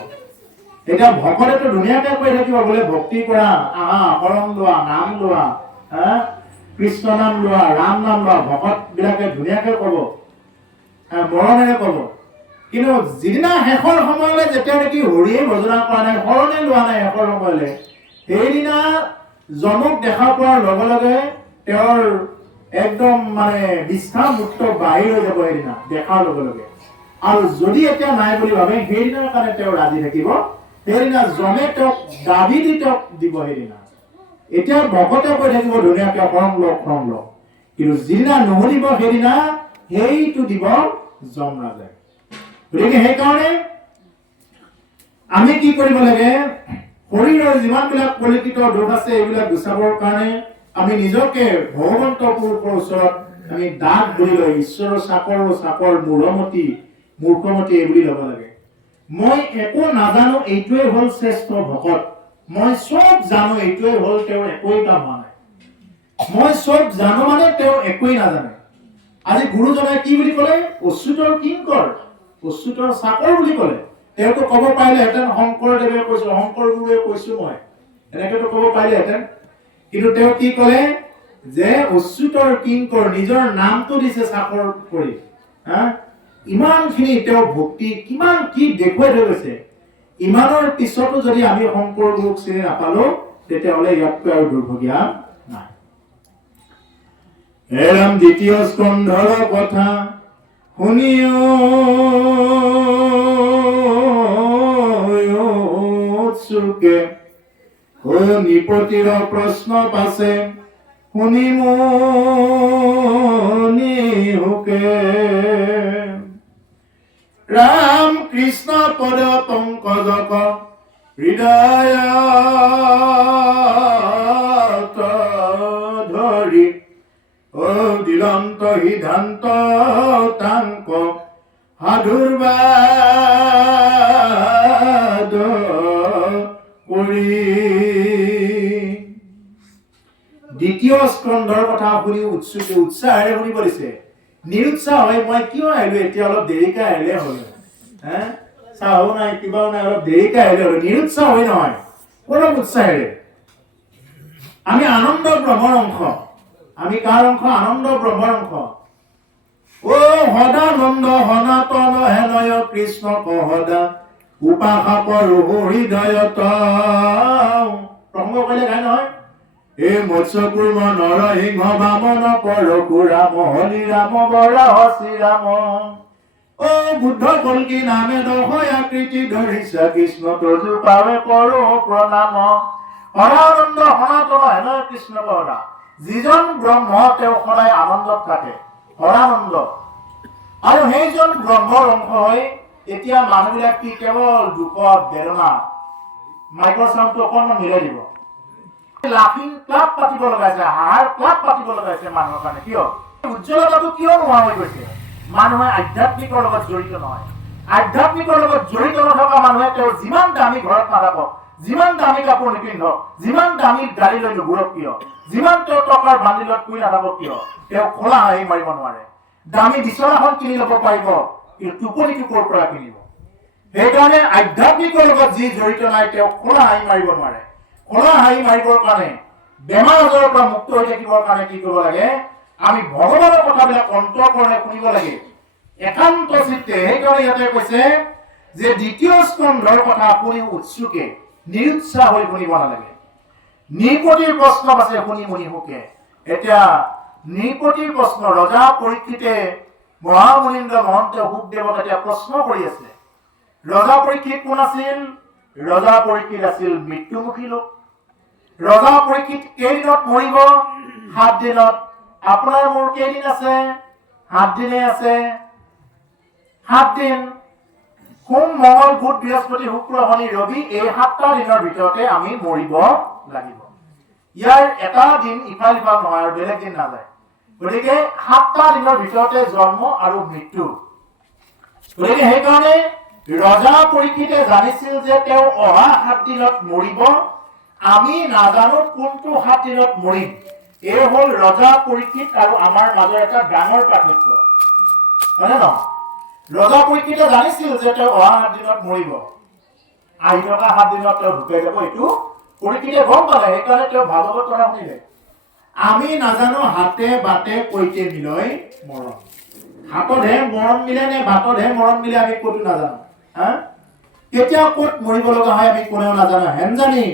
এতিয়া ভকতেতো ধুনীয়াকে কৈ থাকিব, বোলে ভক্তি কৰা, আহা শৰণ লোৱা, নাম লোৱা, কৃষ্ণ নাম লোৱা, ৰাম নাম লোৱা। ভকত বিলাকে ধুনীয়াকে ক'ব, মৰমেৰে ক'ব। কিন্তু যিদিনা শেষৰ সময়লৈ যেতিয়া নেকি হৰিয়ে ভজনা কৰা নাই, শৰণে লোৱা নাই শেষৰ সময়লৈ, সেইদিনা যমক দেখা পোৱাৰ লগে লগে তেওঁৰ একদম বিষ্ঠামুক্ত বাহিৰ হৈ যাব সেইদিনা দেখাৰ লগে লগে। আৰু যদি এতিয়া নাই বুলি ভাবে, সেইদিনাৰ কাৰণে তেওঁ ৰাজি থাকিব। সেইদিনা যমে তেওঁক দাবী দি তেওঁক দিব। সেইদিনা এতিয়া ভকতে কৈ থাকিব ধুনীয়াকে শৰণ লওক, শৰণ লওক। কিন্তু যিদিনা নুশুনিব, সেইদিনা সেইটো দিব যম ৰাজাই। গতিকে সেইকাৰণে আমি কি কৰিব লাগে? শৰীৰৰ যিমান বিলাক কলিকিত দোষ আছে, এইবিলাক গুচাবৰ কাৰণে আমি নিজকে ভগৱন্তৰ ওচৰত আমি দাগ বুলি লৈ ঈশ্বৰৰ চাকৰ মূৰ্খমতি এই বুলি ল'ব লাগে। মই একো নাজানো, এইটোৱে হ'ল শ্ৰেষ্ঠ ভকত। মই চব জানো, এইটোৱে হ'ল তেওঁৰ একোৱেই কাম হোৱা নাই। মই চব জানো মানে তেওঁ একোৱেই নাজানে। আজি গুৰুজনাই কি বুলি ক'লে? অচ্যুতৰ কিংকৰ, অচ্যুতৰ চাকৰ বুলি ক'লে। তেওঁতো ক'ব পাৰিলেহেঁতেন শংকৰদেৱে কৈছো, শংকৰ গুৰুৱে কৈছো মই, এনেকেতো ক'ব পাৰিলেহেঁতেন। কিন্তু তেওঁ কি ক'লে? যে অচ্যুতৰ কিংকৰ, নিজৰ নামটো দিছে চাকৰ কৰি। ইমানখিনি তেওঁ ভক্তি কিমান কি দেখুৱাই থৈ গৈছে। ইমানৰ পিছতো যদি আমি শংকৰ গুৰুক চিনি নাপালো, তেতিয়াহ'লে ইয়াতকৈ আৰু দুৰ্ভগীয়া নাই। এৰাম দ্বিতীয় স্কন্ধৰ কথা শুনিও উৎসুকে নিপতিৰ প্ৰশ্ন পাছে শুনি মনি হুকে। ৰাম কৃষ্ণ পদ পংকজক হৃদয় ধৰি দিলন্ত সিদ্ধান্ত তাংক সাধুৰ্বাদ কৰি। দ্বিতীয় স্কন্ধৰ কথা শুনি উৎসাহেৰে শুনিব দিছে। নিৰুৎসাহ হয়, মই কিয় আহিলো এতিয়া, অলপ দেৰিকে আহিলে হ'ল, চাহো নাই কিবাও নাই, অলপ দেৰিকে আহিলে হ'ল। নিৰুৎসাহ হয় নহয়, অলপ উৎসাহেৰে। আমি আনন্দ ব্ৰহ্মৰ অংশ। আমি কাৰ অংশ? আনন্দ ব্ৰহ্মৰ অংশ। ও সদানন্দ সনাতন হেনয় কৃষ্ণ সদা উপাসকৰ হৃদয়ত। প্ৰসংগ কৰিলে গাই নহয়, এই মৎস্যকুৰ্ম নৰসিংহ বামন পৰশুৰাম হৰি ৰাম বৰাহ শ্ৰীৰাম। ও বুদ্ধ কল্কি নামে দশয় আকৃতি ধৰিছে কৃষ্ণ তজু পাৱে কৰো প্ৰণাম। সদানন্দ সনাতন হেনয় কৃষ্ণ সদা। যিজন ব্ৰহ্ম তেওঁ সদায় আনন্দত থাকে, সদানন্দ। আৰু সেইজন ব্ৰহ্মৰ অংশ হৈ এতিয়া মানুহবিলাক কি কেৱল দুখত বেদনা মাইকৰ চাউণ্ডটো অকণমান মিলাই দিব লাফিং ক্লাব পাতিব লগাইছে হাঁহাৰ ক্লাব পাতিব লগাইছে মানুহৰ কাৰণে কিয় উজ্জ্বলতাটো কিয় নোহোৱা হৈ গৈছে মানুহে আধ্যাত্মিকৰ লগত জড়িত নহয় আধ্যাত্মিকৰ লগত জড়িত নথকা মানুহে তেওঁৰ যিমান দামী ঘৰত নাথাকক যিমান দামী কাপোৰ নিপিন্ধক যিমান দামী গাড়ী লৈ নুঘূৰক কিয় যিমান তেওঁ টকাৰ বান্দিলত শুই নাথাকক কিয় তেওঁ খোলা হাঁহি মাৰিব নোৱাৰে দামী বিচনাখন কিনি ল'ব পাৰিব কিন্তু টোপনিটো ক'ৰ পৰা কিনিব সেইকাৰণে আধ্যাত্মিকৰ লগত যি জড়িত নাই তেওঁ খোলা হাঁহি মাৰিব নোৱাৰে খোলা হাঁহি মাৰিবৰ কাৰণে বেমাৰ আজাৰৰ পৰা মুক্ত হৈ থাকিবৰ কাৰণে কি কৰিব লাগে আমি ভগৱানৰ কথাবিলাক অন্তৰকৰণে শুনিব লাগে একান্ত চিত্তে সেইকাৰণে ইয়াতে কৈছে যে দ্বিতীয় স্কন্ধৰ কথা আপুনি উৎসুকে নিৰুৎসাহ হৈ শুনিব নালাগে নৃপতিৰ প্ৰশ্ন আছে শুনি মুনি হুকে এতিয়া নৃপতিৰ প্ৰশ্ন ৰজা পৰীক্ষিতে মহামুনীন্দ্ৰ মহন্ত শুকদেৱক এতিয়া প্ৰশ্ন কৰি আছে ৰজা পৰীক্ষিত কোন আছিল ৰজা পৰীক্ষিত আছিল মৃত্যুমুখী লোক ৰজা পৰীক্ষিত কেইদিনত মৰিব 7 দিনত আপোনাৰ মোৰ কেইদিন আছে 7 দিনে আছে 7 দিন সোম মঙ্গল বুধ বৃহস্পতি শুক্ৰ শনি ৰবি এই 7টা দিনৰ ভিতৰতে আমি মৰিব লাগিব ইয়াৰ এটা দিন ইফাল ইফাল নহয় আৰু বেলেগ দিন নাযায় গতিকে 7টা দিনৰ ভিতৰতে জন্ম আৰু মৃত্যু গতিকে সেইকাৰণে ৰজা পৰীক্ষিতে জানিছিল যে তেওঁ অহা 7 দিনত মৰিব আমি নাজানো কোনটো 7 দিনত মৰিম এই হ'ল ৰজা পৰীক্ষিত আৰু আমাৰ মাজৰ এটা ডাঙৰ পাৰ্থক্য হয়নে ন ৰজা পৰীক্ষিতে জানিছিল যে তেওঁ অহা 7 দিনত মৰিব আহি থকা 7 দিনত তেওঁ ঢুকাই যাব এইটো পৰীক্ষিতে গম পালে সেইকাৰণে তেওঁ ভাগৱত কথা শুনিলে আমি নাজানো হাতে বাটে কৈতে মিলয় মৰণ হাততহে মৰণ মিলে নে বাটতহে মৰণ মিলে আমি ক'তো নাজানো কেতিয়া ক'ত মৰিব লগা হয় আমি কোনেও নাজানো হেন জানি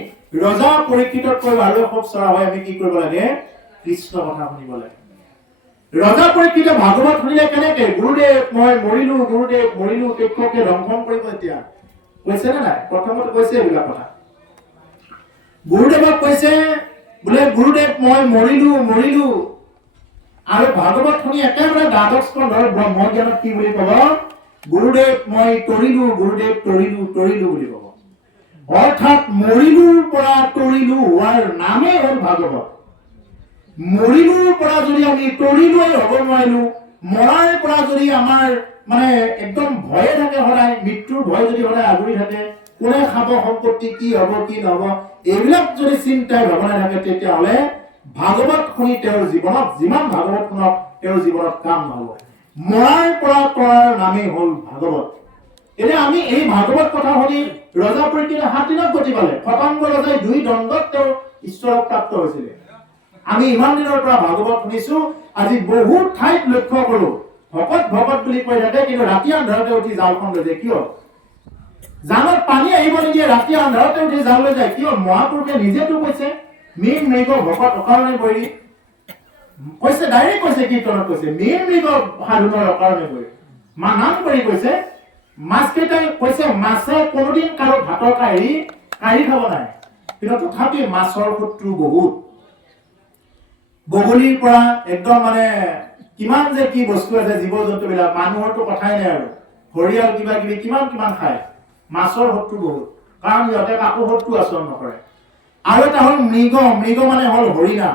ৰজা পৰীক্ষিততকৈ আৰু খুব চৰা হয় আমি কি কৰিব লাগে কৃষ্ণ কথা শুনিব লাগে ৰজা পৰীক্ষিতে ভাগৱত শুনিলে কেনেকে গুৰুদেৱ মই মৰিলো তেখেতকে ৰংখন কৰিব এতিয়া কৈছে নে নাই প্ৰথমতে কৈছে এইবিলাক কথা গুৰুদেৱক কৈছে বোলে গুৰুদেৱ মই মৰিলো আৰু ভাগৱত শুনি একেবাৰে দ্বাদশ স্কন্ধৰ ব্ৰহ্মজ্ঞানত কি বুলি ক'ব গুৰুদেৱ মই তৰিলো বুলি ক'ব অৰ্থাৎ মৰিলোৰ পৰা তৰিলো হোৱাৰ নামে হ'ল ভাগৱত মৰিলোৰ পৰা যদি আমি তৰিলৈ হ'ব নোৱাৰিলো মৰাৰ পৰা যদি আমাৰ মানে একদম ভয়ে থাকে সদায় মৃত্যুৰ ভয় যদি সদায় আগুৰি থাকে কোনে খাব সম্পত্তি কি হ'ব কি নহ'ব এইবিলাক যদি চিন্তাই ভাৱনা থাকে তেতিয়াহ'লে ভাগৱত শুনি তেওঁৰ জীৱনত যিমান ভাগৱত শুনক তেওঁৰ জীৱনত কাম নহ'ব মৰাৰ পৰা তৰাৰ নামেই হ'ল ভাগৱত এতিয়া আমি এই ভাগৱত কথা শুনি ৰজা পৰীক্ষিতে 7 দিনত গতি পালে শতাংগ ৰজাই 2 দণ্ডত তেওঁ ঈশ্বৰক প্ৰাপ্ত হৈছিলে আমি ইমান দিনৰ পৰা ভাগৱত শুনিছো আজি বহুত ঠাইত লক্ষ্য কৰো ভকত বুলি কৈ থাকে কিন্তু ৰাতি আন্ধাৰতে উঠি জালখন লৈ যায় কিয় জালত পানী আহিব নিদিয়ে ৰাতি আন্ধাৰতে উঠি জাল লৈ যায় কিয় মহাপুৰুষে নিজেতো কৈছে মৃগ ভকত অকাৰণে বৈৰী কৈছে ডাইৰেক্ট কৈছে কীৰ্তনত কৈছে মৃগ সাধুনৰ অকাৰণে বৈৰী নাম কৰি কৈছে মাছ কেইটাই কৈছে মাছে কোনোদিন কাৰো ভাতৰ কাঢ়ি খাব নাই কিন্তু তথাপি মাছৰ শত্ৰু বহুত বগলীৰ পৰা একদম মানে কিমান যে কি বস্তু আছে জীৱ জন্তুবিলাক মানুহৰতো কথাই নাই আৰু হৰিয়াল কিবা কিবি কিমান খায় মাছৰ শত্ৰু বহুত কাৰণ সিহঁতে কাকো শত্ৰু আচৰণ নকৰে আৰু এটা হ'ল মৃগ মানে হ'ল হৰিণা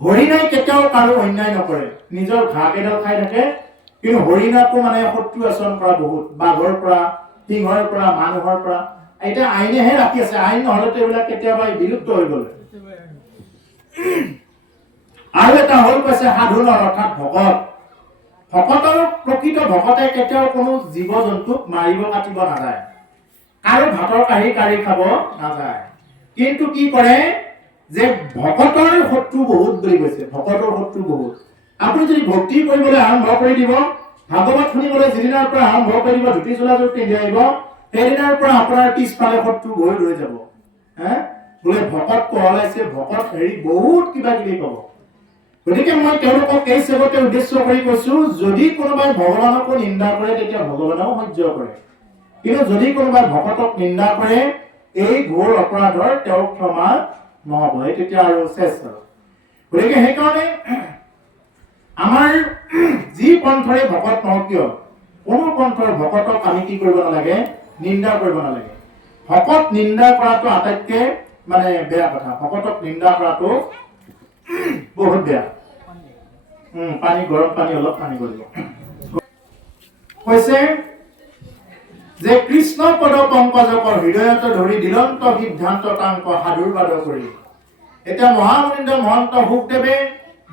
হৰিণাই কেতিয়াও কাৰো অন্যায় নকৰে নিজৰ ঘাঁহ কেইডাল খাই থাকে কিন্তু হৰিণাকো মানে শত্ৰু আচৰণ কৰা বহুত বাঘৰ পৰা সিংহৰ পৰা মানুহৰ পৰা এতিয়া আইনেহে ৰাখি আছে আইন নহ'লেতো এইবিলাক কেতিয়াবা বিলুপ্ত হৈ গ'ল আৰু এটা হ'ল কৈছে সাধুনৰ অৰ্থাৎ ভকতৰ প্ৰকৃত ভকতে কেতিয়াও কোনো জীৱ জন্তুক মাৰিব কাটিব নাযায় আৰু ভাতৰ কাঢ়ি খাব নাযায় কিন্তু কি কৰে যে ভকতৰ শত্ৰু বহুত বুলি কৈছে ভকতৰ শত্ৰু বহুত আপুনি যদি ভক্তি কৰিবলৈ আৰম্ভ কৰি দিব ভাগৱত শুনিবলৈ যিদিনাৰ পৰা আৰম্ভ কৰি দিব ধুতি চোলাযোৰ পিন্ধি আহিব সেইদিনাৰ পৰা আপোনাৰ পিছফালে শত্ৰু গৈ ৰৈ যাব বোলে ভকত পহলাইছে ভকত হেৰি বহুত কিবা কিবি ক'ব গতিকে মই তেওঁলোকক এই সেৱতে উদ্দেশ্য কৰি কৈছো যদি কোনোবাই ভগৱানকো নিন্দা কৰে তেতিয়া ভগৱানেও সহ্য কৰে কিন্তু যদি কোনোবাই ভকতক নিন্দা কৰে এই ঘোৰ অপৰাধৰ তেওঁ ক্ষমা নহ'ব তেতিয়া আৰু চেষ্টা গতিকে সেইকাৰণে আমাৰ যি পন্থৰে ভকত নহওক কিয় কোনো পন্থৰ ভকতক আমি কি কৰিব নালাগে, নিন্দা কৰিব নালাগে। ভকত নিন্দা কৰাটো আটাইতকৈ মানে বেয়া কথা। ভকতক নিন্দা কৰাটো বহুত বেয়া। পানী, গৰম পানী অলপ পানী কৰিব। কৈছে যে কৃষ্ণ পদ পংকজকৰ হৃদয়ত ধৰি দিলন্ত সিদ্ধান্ত তাংক সাধুৰ বাদ কৰি। এতিয়া মহামুনিন্দ মহন্ত শুকদেৱে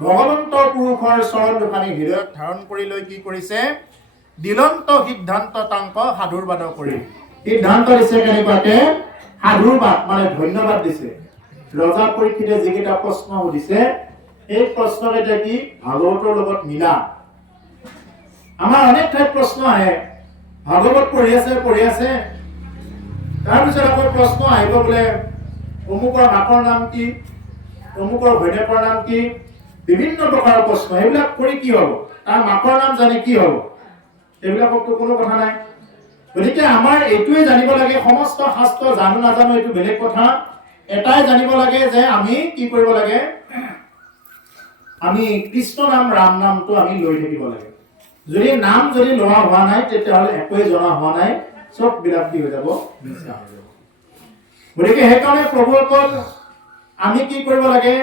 ভগৱন্ত পুৰুষৰ চৰণ দুখানি হৃদয়ত ধাৰণ কৰি লৈ কি কৰিছে, দিলন্ত সিদ্ধান্ত তাংক সাধুৰ বাদ কৰি। সিদ্ধান্ত দিছে কেনেকুৱাকে, সাধুৰ বাদ মানে ধন্যবাদ দিছে। ৰজা পৰীক্ষিতে যিকেইটা প্ৰশ্ন সুধিছে এই প্ৰশ্নকেইটা কি ভাগৱতৰ লগত মিলা। আমাৰ অনেক ঠাইত প্ৰশ্ন আহে, ভাগৱত পঢ়ি আছে তাৰপিছত আকৌ প্ৰশ্ন আহিব বোলে অমুকৰ মাকৰ নাম কি, অমুকৰ ভৈনেকৰ নাম কি, বিভিন্ন প্ৰকাৰৰ প্ৰশ্ন। সেইবিলাক কৰি কি হ'ব, তাৰ মাকৰ নাম জানি কি হ'ব, এইবিলাকতো কোনো কথা নাই। গতিকে আমাৰ এইটোৱে জানিব লাগে, সমস্ত শাস্ত্ৰ জানো নাজানো এইটো বেলেগ কথা। এটাই জানিব লাগে যে আমি কি কৰিব লাগে, আমি কৃষ্ণ নাম ৰাম নামটো আমি লৈ থাকিব লাগে। যদি নাম যদি লোৱা হোৱা নাই তেতিয়াহ'লে একোৱে জনা হোৱা নাই, চব বিলাক কি হৈ যাব, মিছা হৈ যাব। গতিকে সেইকাৰণে প্ৰভুসকল আমি কি কৰিব লাগে,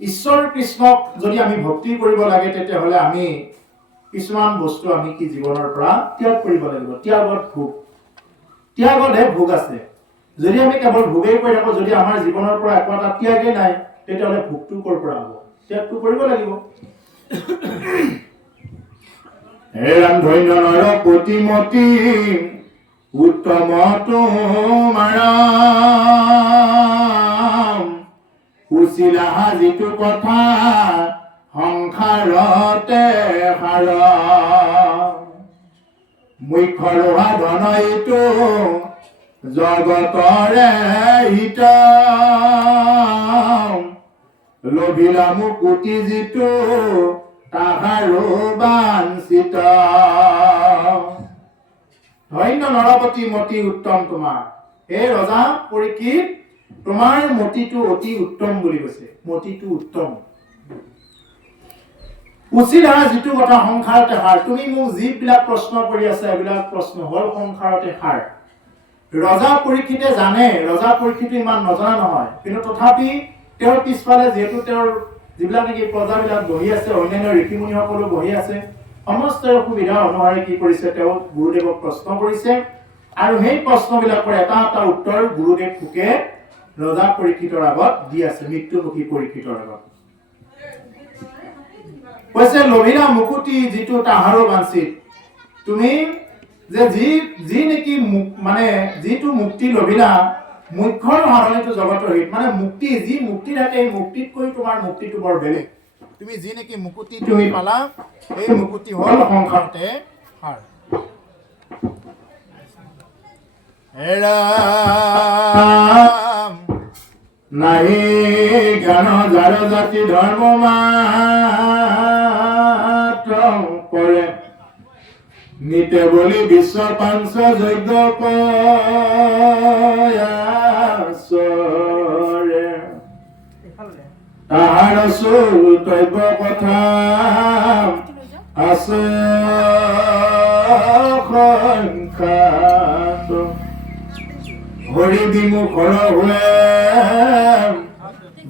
ঈশ্বৰ কৃষ্ণক যদি আমি ভক্তি কৰিব লাগে তেতিয়াহ'লে আমি কিছুমান বস্তু আমি কি জীৱনৰ পৰা ত্যাগ কৰিব লাগিব। ত্যাগত ভোগ, ত্যাগতহে ভোগ আছে। যদি আমি কেৱল ভোগেই কৰি থাকো, যদি আমাৰ জীৱনৰ পৰা একো এটা ত্যাগেই নাই তেতিয়াহ'লে ভোগটো ক'ৰ পৰা হ'ব, ত্যাগটো কৰিব লাগিব। হে ৰামধন্য নৰ প্ৰতিমতি উত্তম তোমাৰ উচিলা যিটো কথা সংসাৰতে সাৰ। মুখ্য লোহা ধন এইটো জগতৰে হিত, লভিলা মুকুতি যিটো তাহাৰো বাঞ্ছিত। ধন্য নৰপতি মতি উত্তম তোমাৰ। হে ৰজা পৰীক্ষিত, তোমাৰ মতিটো অতি উত্তম বুলি কৈছে। মতিটো উত্তম। উচিলা যিটো কথা সংসাৰতে সাৰ। তুমি মোক যিবিলাক প্ৰশ্ন কৰি আছা এইবিলাক প্ৰশ্ন হ'ল সংসাৰতে সাৰ। ৰজা পৰীক্ষিতে জানে, ৰজা পৰীক্ষিতে ইমান নজনা নহয়, কিন্তু তথাপি তেওঁৰ পিছফালে যিহেতু তেওঁৰ যিবিলাক নেকি প্ৰজাবিলাক বহি আছে, অন্যান্য ঋষিমুনিসকলো বহি আছে, সমস্ত সুবিধা অনুসাৰে কি কৰিছে, তেওঁ গুৰুদেৱক প্ৰশ্ন কৰিছে আৰু সেই প্ৰশ্নবিলাকৰ এটা এটা উত্তৰ গুৰুদেৱ ফুকে ৰজা পৰীক্ষিতৰ আগত দি আছে, মৃত্যুমুখী পৰীক্ষিতৰ আগত। কৈছে লভিলা মুকুতি যিটো তাহাৰো বাঞ্ছিত। তুমি যে যি নেকি মানে যিটো মুক্তি লভিলা, মুখ্যৰ সাধনীটো জগতৰ হিত, মানে মুক্তি যি মুক্তি থাকে এই মুক্তিতকৈ তোমাৰ মুক্তিটো বৰ বেলেগ। তুমি যি নেকি মুকুতি তুমি পালা এই মুকুতি হ'ল সংসাৰতে সাৰ। হে ৰাম নাহি জ্ঞান যাৰ জাতি ধৰ্ম মাত্ৰ কৰে, নিতে বলি বিশ্ব পাঞ্চ যজ্ঞ পয়াচৰে। তাহাৰ চৈতব্য কথা আছে সংখ্যাত, হৰি বিমুখৰ হৈ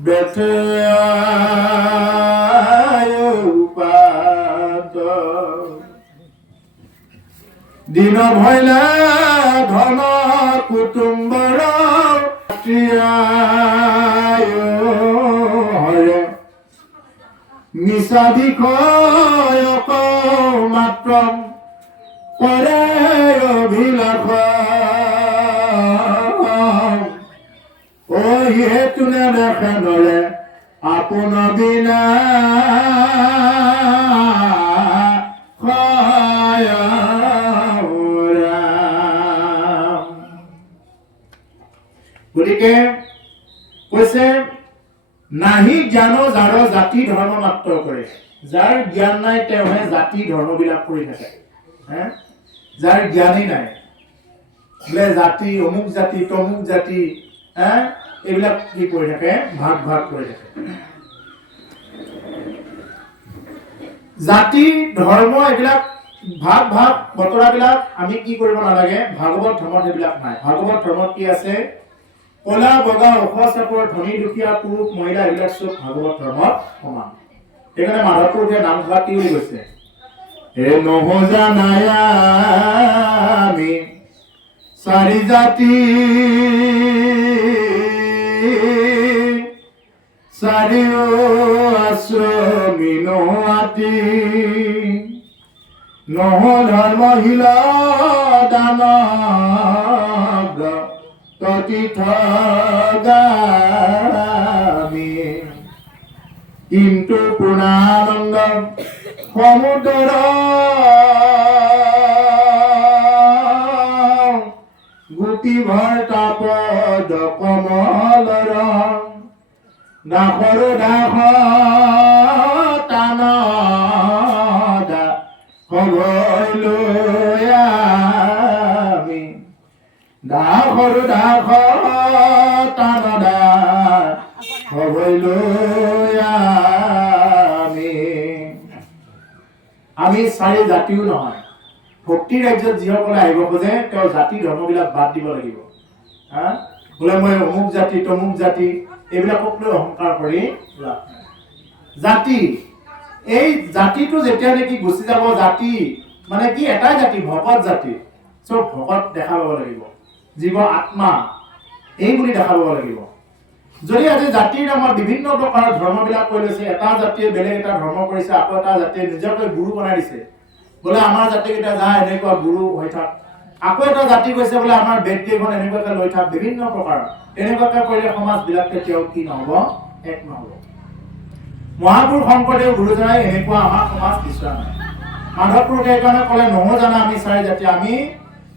বেঠে উপাত। দিন ভৈলে ধন কুটুম্বৰ হৰে, মিছা বিষয় মাত্ৰ কৰে অভিলাষ। হেতু নেদেখে নৰে আপোন বিনা গতিকে কৈছে নাহি জ্ঞান যাৰ জাতি ধৰ্ম মাত্ৰ কৰে। যাৰ জ্ঞান নাই তেওঁহে জাতি ধৰ্মবিলাক কৰি থাকে। যাৰ জ্ঞানেই নাই বোলে জাতি অমুক জাতি তমুক জাতি এইবিলাক কি কৰি থাকে, ভাগ ভাগ কৰি থাকে। জাতি ধৰ্ম এইবিলাক ভাগ ভাগ বতৰাবিলাক আমি কি কৰিব নালাগে ভাগৱত ধৰ্মত এইবিলাক নাই ভাগৱত ধৰ্মত কি আছে কলা বগা ওখ চাপৰ ধনী দুখীয়া পুৰুষ মহিলা এইবিলাক চব ভাগৱত ধৰ্মত সমান সেইকাৰণে মাধৱপুৰুষে নাম ধৰা কি বুলি কৈছে হে নহজানায়া আমি চাৰি জাতি চাৰিও আশ্ৰমী নোহাতি নহ ধৰ্মশীল দানৱ ততীৰ্থগামী কিন্তু পূৰ্ণানন্দ সমুদ্ৰ গুটি ভৰ্তা পদ কমলৰ দাসৰ দাস টান খবৰলৈ আমি দাসৰ দাস টান খবৰলৈ আমি চাৰি জাতিও নহয় ভক্তি ৰাজ্যত যিসকলে আহিব খোজে তেওঁ জাতি ধৰ্মবিলাক বাদ দিব লাগিব বোলে মই অমুক জাতি তমুক জাতি এইবিলাকক লৈ অহংকাৰ কৰি জাতি এই জাতিটো যেতিয়া নেকি গুচি যাব জাতি মানে কি এটাই জাতি ভকত জাতি চব ভকত দেখা পাব লাগিব জীৱ আত্মা এই বুলি দেখা পাব লাগিব যদি আজি জাতিৰ নামত বিভিন্ন প্ৰকাৰৰ ধৰ্মবিলাক কৈ লৈছে এটা জাতিয়ে বেলেগ এটা ধৰ্ম কৰিছে আকৌ এটা জাতিয়ে নিজকে গুৰু বনাই দিছে বোলে আমাৰ জাতিকেইটা যা এনেকুৱা গুৰু হৈ থাক আকৌ এটা জাতি কৈছে বোলে আমাৰ বেদ কেইখন এনেকুৱাকে লৈ থাক বিভিন্ন প্ৰকাৰৰ এনেকুৱাকে কৰিলে সমাজবিলাক কেতিয়াও কি নহব এক নহব মহাপুৰুষ শংকৰদেৱ গুৰুজনাই এনেকুৱা আমাৰ সমাজ বিচৰা নাই মাধৱপুৰুষে এইকাৰণে ক'লে নহজানা আমি চাৰি জাতি আমি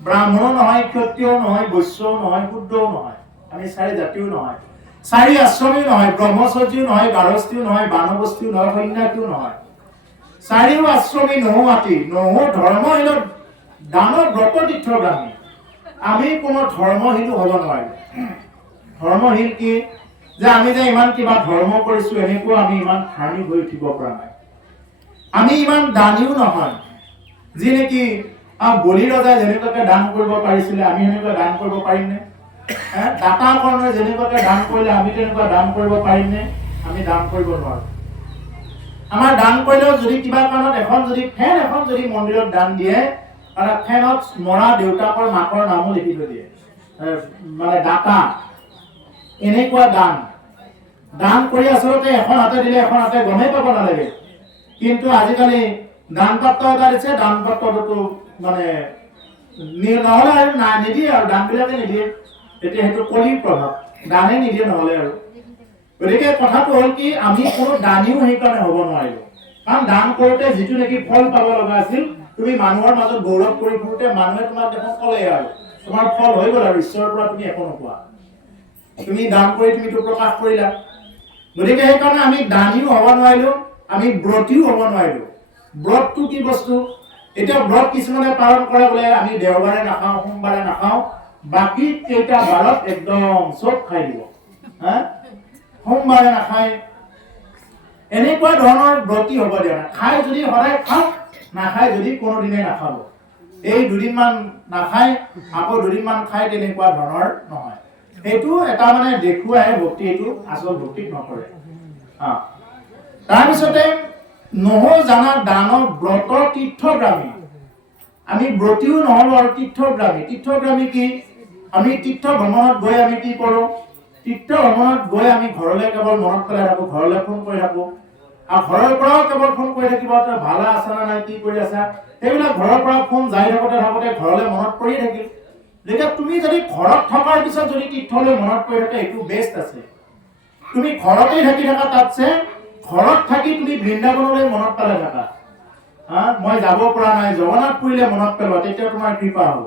ব্ৰাহ্মণো নহয় ক্ষত্ৰিয় নহয় বৈশ্যও নহয় শূদ্ৰও নহয় আমি চাৰি জাতিও নহয় চাৰি আশ্ৰমীও নহয় ব্ৰহ্মচৰ্যীও নহয় গাৰস্থীও নহয় বানৱস্থীও নহয় সন্ন্যাসীও নহয় চাৰিও আশ্ৰমী নোহোৱাতি নহো ধৰ্মহীন দান ব্ৰত তীৰ্থগামী আমি কোনো ধৰ্মহীনো হ'ব নোৱাৰিম ধৰ্মহীন কি যে আমি যে ইমান কিবা ধৰ্ম কৰিছো এনেকুৱা আমি ইমান ধাৰ্মিক হৈ উঠিব পৰা নাই আমি ইমান দানীও নহয় যি নেকি বলি ৰজাই যেনেকুৱাকে দান কৰিব পাৰিছিলে আমি এনেকুৱা দান কৰিব পাৰিমনে দাতা কৰ্ণই যেনেকুৱাকে দান কৰিলে আমি তেনেকুৱা দান কৰিব পাৰিমনে আমি দান কৰিব নোৱাৰো আমাৰ দান কৰিলেও যদি কিবা কাৰণত এখন যদি ফেন এখন যদি মন্দিৰত দান দিয়ে মানে ফেনত মৰা দেউতাকৰ মাকৰ নামো লিখি থৈ দিয়ে মানে দাতা এনেকুৱা দান দান কৰি আচলতে এখন হাতে দিলে এখন হাতে গমেই পাব নালাগে কিন্তু আজিকালি দান পাত্ৰ এটা দিছে দান পাত্ৰটো মানে নহ'লে আৰু নিদিয়ে আৰু দানবিলাকে নিদিয়ে এতিয়া সেইটো কলিৰ প্ৰভাৱ দানে নিদিয়ে নহ'লে আৰু গতিকে কথাটো হ'ল কি আমি কোনো দানীও সেইকাৰণে হ'ব নোৱাৰিলো কাৰণ দান কৰোঁতে যিটো নেকি ফল পাব লগা আছিল তুমি মানুহৰ মাজত গৌৰৱ কৰি ফুৰোঁতে মানুহে তোমাক দেখোন ক'লে আৰু তোমাৰ ফল হৈ গ'ল আৰু ঈশ্বৰৰ পৰা তুমি একো নোপোৱা তুমি দান কৰি তুমিতো প্ৰকাশ কৰিলা গতিকে সেইকাৰণে আমি দানীও হ'ব নোৱাৰিলো আমি ব্ৰতীও হ'ব নোৱাৰিলো ব্ৰতটো কি বস্তু এতিয়া ব্ৰত কিছুমানে পালন কৰে বোলে আমি দেওবাৰে নাখাওঁ সোমবাৰে নাখাওঁ বাকী কেইটা বাৰত একদম চব খাই দিব সোমবাৰে নাখায় এনেকুৱা ধৰণৰ ব্ৰতী হ'ব দিয়া নাই খাই যদি সদায় খাওক নাখায় যদি কোনোদিনে নাখাব এই দুদিনমান নাখায় আকৌ দুদিনমান খায় তেনেকুৱা ধৰণৰ নহয় সেইটো এটা মানে দেখুৱাই ভক্তি এইটো আচল ভক্তিক নকৰে তাৰপিছতে নহজানা দানৱ ব্ৰত তীৰ্থগ্ৰামী আমি ব্ৰতীও নহ'লো আৰু তীৰ্থগ্ৰামী কি আমি তীৰ্থ ভ্ৰমণত গৈ আমি কি কৰোঁ তীৰ্থ ভ্ৰমণত গৈ আমি ঘৰলৈ কেৱল মনত পেলাই থাকোঁ ঘৰলৈ ফোন কৰি থাকোঁ আৰু ঘৰৰ পৰাও কেৱল ফোন কৰি থাকিব ভালে আছা নে নাই কি কৰি আছা সেইবিলাক ঘৰৰ পৰা ফোন যাই থাকোঁতে ঘৰলৈ মনত পৰিয়ে থাকিল যেতিয়া তুমি যদি ঘৰত থকাৰ পিছত যদি তীৰ্থলৈ মনত পৰি থাকে এইটো বেষ্ট আছে তুমি ঘৰতেই থাকি থাকা তাতছে ঘৰত থাকি তুমি বৃন্দাবনলৈ মনত পেলাই থাকা মই যাব পৰা নাই জগন্নাথ পুৰীলৈ মনত পেলোৱা তেতিয়া তোমাৰ কৃপা হ'ব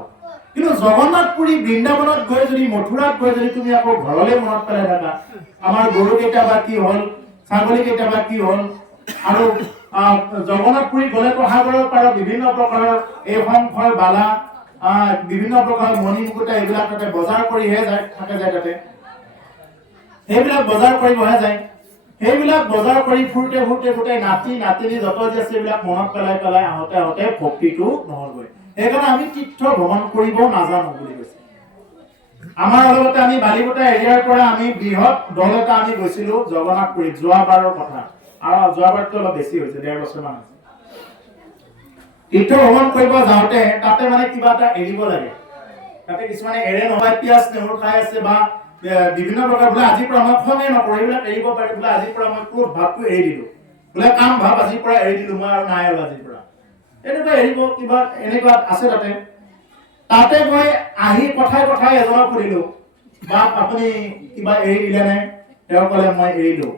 কিন্তু জগন্নাথ পুৰী বৃন্দাবনত গৈ যদি মথুৰাত গৈ যদি তুমি আকৌ ঘৰলৈ মনত পেলাই থাকা আমাৰ গৰু কেইটা বা কি হ'ল ছাগলী কেইটা বা কি হ'ল আৰু জগন্নাথ পুৰী গ'লেতো সাগৰৰ পাৰত বিভিন্ন প্ৰকাৰৰ এই শংখৰ বালা বিভিন্ন প্ৰকাৰৰ মণি মুকুতা এইবিলাক তাতে বজাৰ কৰিহে যায় থাকে যায় তাতে সেইবিলাক বজাৰ কৰিবহে যায় সেইবিলাক বজাৰ কৰি ফুৰোতে ফুৰোতে গোটেই নাতি নাতিনী যত যে আছে এইবিলাক মনত পেলাই পেলাই আহোঁতে আহোঁতে ভক্তিটো নহ'লগৈ। সেইকাৰণে আমি তীৰ্থ ভ্ৰমণ কৰিব নাজানো বুলি কৈছে। আমাৰ অলপতে আমি বালিকটা এৰিয়াৰ পৰা আমি বৃহৎ দল এটা আমি গৈছিলো জগন্নাথপুৰীত যোৱাবাৰৰ কথা, আৰু যোৱাবাৰটো অলপ বেছি হৈছে, 1.5 বছৰমান হৈছে। তীৰ্থ ভ্ৰমণ কৰিব যাওঁতে তাতে মানে কিবা এটা এৰিব লাগে। তাতে কিছুমানে এৰে নহয়, পিয়াজ নেহৰু খাই আছে বা বিভিন্ন প্ৰকাৰ বোলে আজিৰ পৰা মই খঙে নকৰোঁ, এইবিলাক এৰিব পাৰি বোলে আজিৰ পৰা মই ক্ৰোধ ভাৱটো এৰি দিলোঁ, বোলে কাম ভাৱ আজিৰ পৰা এৰি দিলোঁ মই আৰু নাই আৰু আজিৰ পৰা, এনেকুৱা এৰিব কিবা এনেকুৱা আছে তাতে। তাতে গৈ আহি কথাই কথাই এজনক সুধিলোঁ, বা আপুনি কিবা এৰি দিলে নে? তেওঁ ক'লে মই এৰিলোঁ।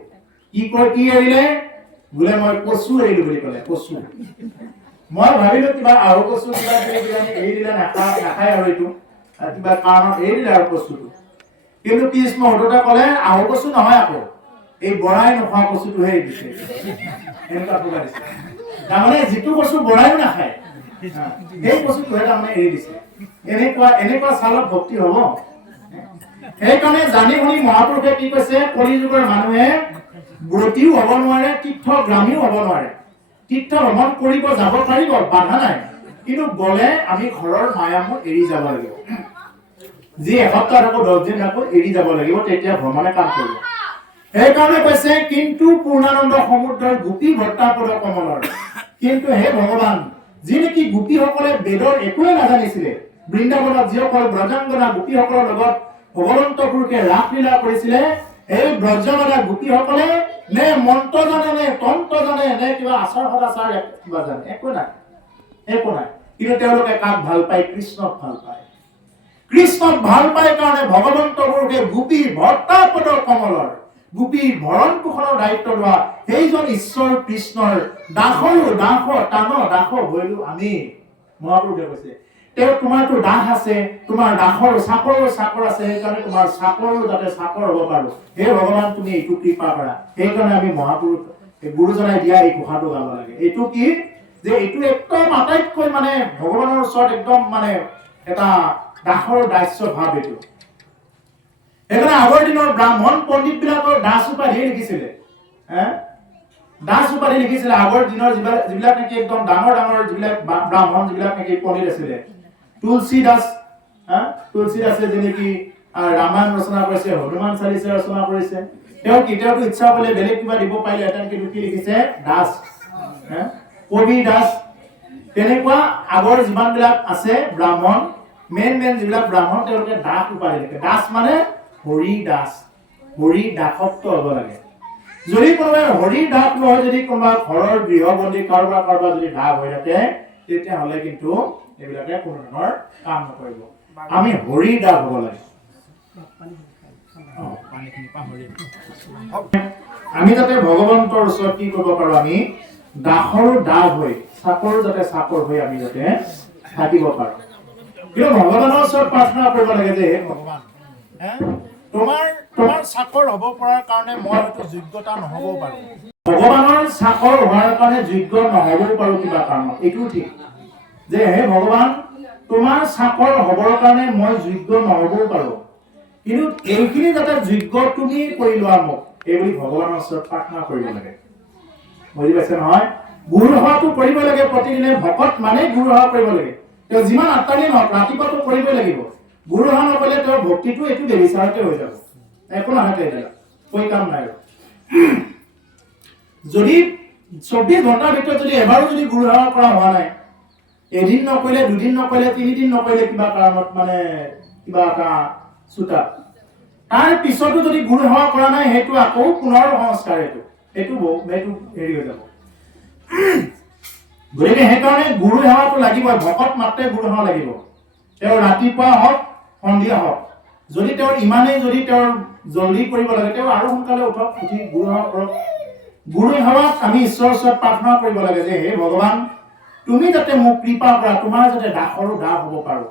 কি কয় কি এৰিলে? বোলে মই কচু এৰিলোঁ বুলি ক'লে, কচু। মই ভাবিলোঁ কিবা আহু কচু কিবা এৰি দিলে নাখায় আৰু এইটো কিবা কাৰণত এৰি দিলে আৰু কচুটো। কিন্তু পিছ মুহূৰ্ততে ক'লে আহু কচু নহয়, আকৌ এই বৰাই নোখোৱা কচুটোহে এৰি দিছে। এনেকুৱা প্ৰকাৰ দিছে। তাৰমানে যিটো কচু বৰাইও নাখায় সেই কচুটোহে তাৰমানে এৰি দিছে। এনেকুৱা চালত ভক্তি হ'ব। সেইকাৰণে জানি শুনি মহাপুৰুষে কি কৈছে, কলিযুগৰ মানুহে ব্ৰতীও হ'ব নোৱাৰে, তীৰ্থগ্ৰামীও হ'ব নোৱাৰে। তীৰ্থ ভ্ৰমণ কৰিব যাব পাৰিব, বাধা নাই, কিন্তু গ'লে আমি ঘৰৰ মায়ামো এৰি যাব লাগিব। যি এসপ্তাহ থাকো 10 দিন থাকো এৰি যাব লাগিব, তেতিয়া ভ্ৰমণে কাম কৰিব। সেইকাৰণে কৈছে কিন্তু পূৰ্ণানন্দ সমুদ্ৰৰ গোপী ভৰ্তা পদ কমলৰ। কিন্তু হে ভগৱান, যি নেকি গোপীসকলে বেদৰ একোৱে নাজানিছিলে, বৃন্দাবনত যিসকল ব্ৰজাংগনা গোপীসকলৰ লগত ভগৱন্ত পুৰুষে ৰাসলীলা কৰিছিলে, এই ব্ৰজমালা গোপীসকলে নে মন্ত্ৰ জানে নে তন্ত্ৰ জানে নে কিবা আচাৰ সদাচাৰ কিবা জানে, একো নাই। কিন্তু তেওঁলোকে কাক ভাল পায়? কৃষ্ণক ভাল পায়। কৃষ্ণক ভাল পায় কাৰণে ভগৱন্ত পুৰুষে গোপী ভৰ্তা পদ কমলৰ, গোপী ভৰণ পোষণৰ দায়িত্ব লোৱা সেইজন ঈশ্বৰ কৃষ্ণৰ দাস হৈলো আমি। মহাপুৰুষে কৈছে তেওঁ তোমাৰতো দাস আছে, তোমাৰ দাসৰ চাকৰ আছে, সেইকাৰণে তোমাৰ চাকৰো যাতে চাকৰ হ'ব পাৰো, হে ভগৱান তুমি এইটো কৃপা কৰা। সেইকাৰণে আমি মহাপুৰুষ গুৰুজনাই দিয়া এই ঘোষাটো গাব লাগে। এইটো কি যে এইটো একদম আটাইতকৈ মানে ভগৱানৰ ওচৰত একদম মানে এটা দাসৰ দাস্য ভাৱ এইটো। সেইকাৰণে আগৰ দিনৰ ব্ৰাহ্মণ পণ্ডিত বিলাকৰ দাস উপাধি লিখিছিলে, দাস উপাধি লিখিছিলে। আগৰ দিনৰ যিবিলাক নেকি একদম ডাঙৰ ডাঙৰ যিবিলাক ব্ৰাহ্মণ যিবিলাক নেকি পণ্ডিত আছিলে, তুলসী দাসে যেনেকি ৰামায়ণ ৰচনা কৰিছে, হনুমান চালিচা ৰচনা কৰিছে। তেওঁতো ইচ্ছা কৰিলে বেলেগ কিবা দিব পাৰিলে, কিন্তু কি লিখিছে? দাস, কবি দাস। তেনেকুৱা আগৰ যিমান বিলাক আছে ব্ৰাহ্মণ, মেইন যিবিলাক ব্ৰাহ্মণ, তেওঁলোকে দাস উপাধি লিখে। দাস মানে হৰি দাস, হৰি দাসত্ব হ'ব লাগে। যদি কোনোবাই হৰি দাস নহয়, যদি কোনোবা ঘৰৰ গৃহবন্দী কাৰোবাৰ যদি দাস হৈ থাকে, তেতিয়াহ'লে কিন্তু এইবিলাকে কোনো ধৰণৰ কাম নকৰিব। আমি হৰি দাস হ'ব লাগে। আমি যাতে ভগৱন্তৰ ওচৰত কি কৰিব পাৰো, আমি দাসৰো দাস হৈ, চাকৰো যাতে চাকৰ হৈ আমি যাতে থাকিব পাৰো। কিন্তু ভগৱানৰ ওচৰত প্ৰাৰ্থনা কৰিব লাগে যে হে ভগৱান, তোমাৰ চাকৰ হ'ব পৰাৰ কাৰণে মই হয়তো যোগ্যতা নহ'বও পাৰো, ভগৱানৰ চাকৰ হোৱাৰ কাৰণে যোগ্য নহ'বও পাৰো কিবা কাৰণত, এইটোও ঠিক যে হে ভগৱান তোমাৰ চাকৰ হ'বৰ কাৰণে মই যোগ্য নহ'বও পাৰো, কিন্তু এইখিনি যাতে যোগ্য তুমি কৰি লোৱা মোক, এইবুলি ভগৱানৰ ওচৰত প্ৰাৰ্থনা কৰিব লাগে। বুজি পাইছে নহয়? গুৰু সেৱাটো কৰিব লাগে প্ৰতিদিনে। ভকত মানে গুৰু সেৱা কৰিব লাগে। তেওঁ যিমান আত্মানি নহওক ৰাতিপুৱাটো কৰিবই লাগিব। গুৰু সেৱা নকৰিলে তেওঁৰ ভক্তিটো এইটো দেবিচাৰতে হৈ যাব, একো নাথাকে, এতিয়া কৈ কাম নাই। যদি 24 ঘণ্টাৰ ভিতৰত যদি এবাৰো যদি গুৰু সেৱা কৰা হোৱা নাই, এদিন নকৰিলে, 2 দিন নকৰিলে, 3 দিন নকৰিলে, কিবা কাৰণত মানে কিবা এটা চুটা, তাৰ পিছতো যদি গুৰু সেৱা কৰা নাই, সেইটো আকৌ পুনৰ সংস্কাৰ, সেইটো হেৰি হৈ যাব। গতিকে সেইকাৰণে গুৰু সেৱাটো লাগিব। ভকত মাত্ৰে গুৰু সেৱা লাগিব। তেওঁ ৰাতিপুৱা হওক সন্ধিয়া হওক, যদি তেওঁৰ ইমানেই যদি তেওঁৰ জলদি কৰিব লাগে, তেওঁ আৰু সোনকালে উঠি গুৰু সেৱা কৰক। গুৰু সেৱাত আমি ঈশ্বৰৰ ওচৰত প্ৰাৰ্থনা কৰিব লাগে যে হে ভগৱান তুমি যাতে মোক কৃপা কৰা, তোমাৰ যাতে দাসৰো দাস হ'ব পাৰো,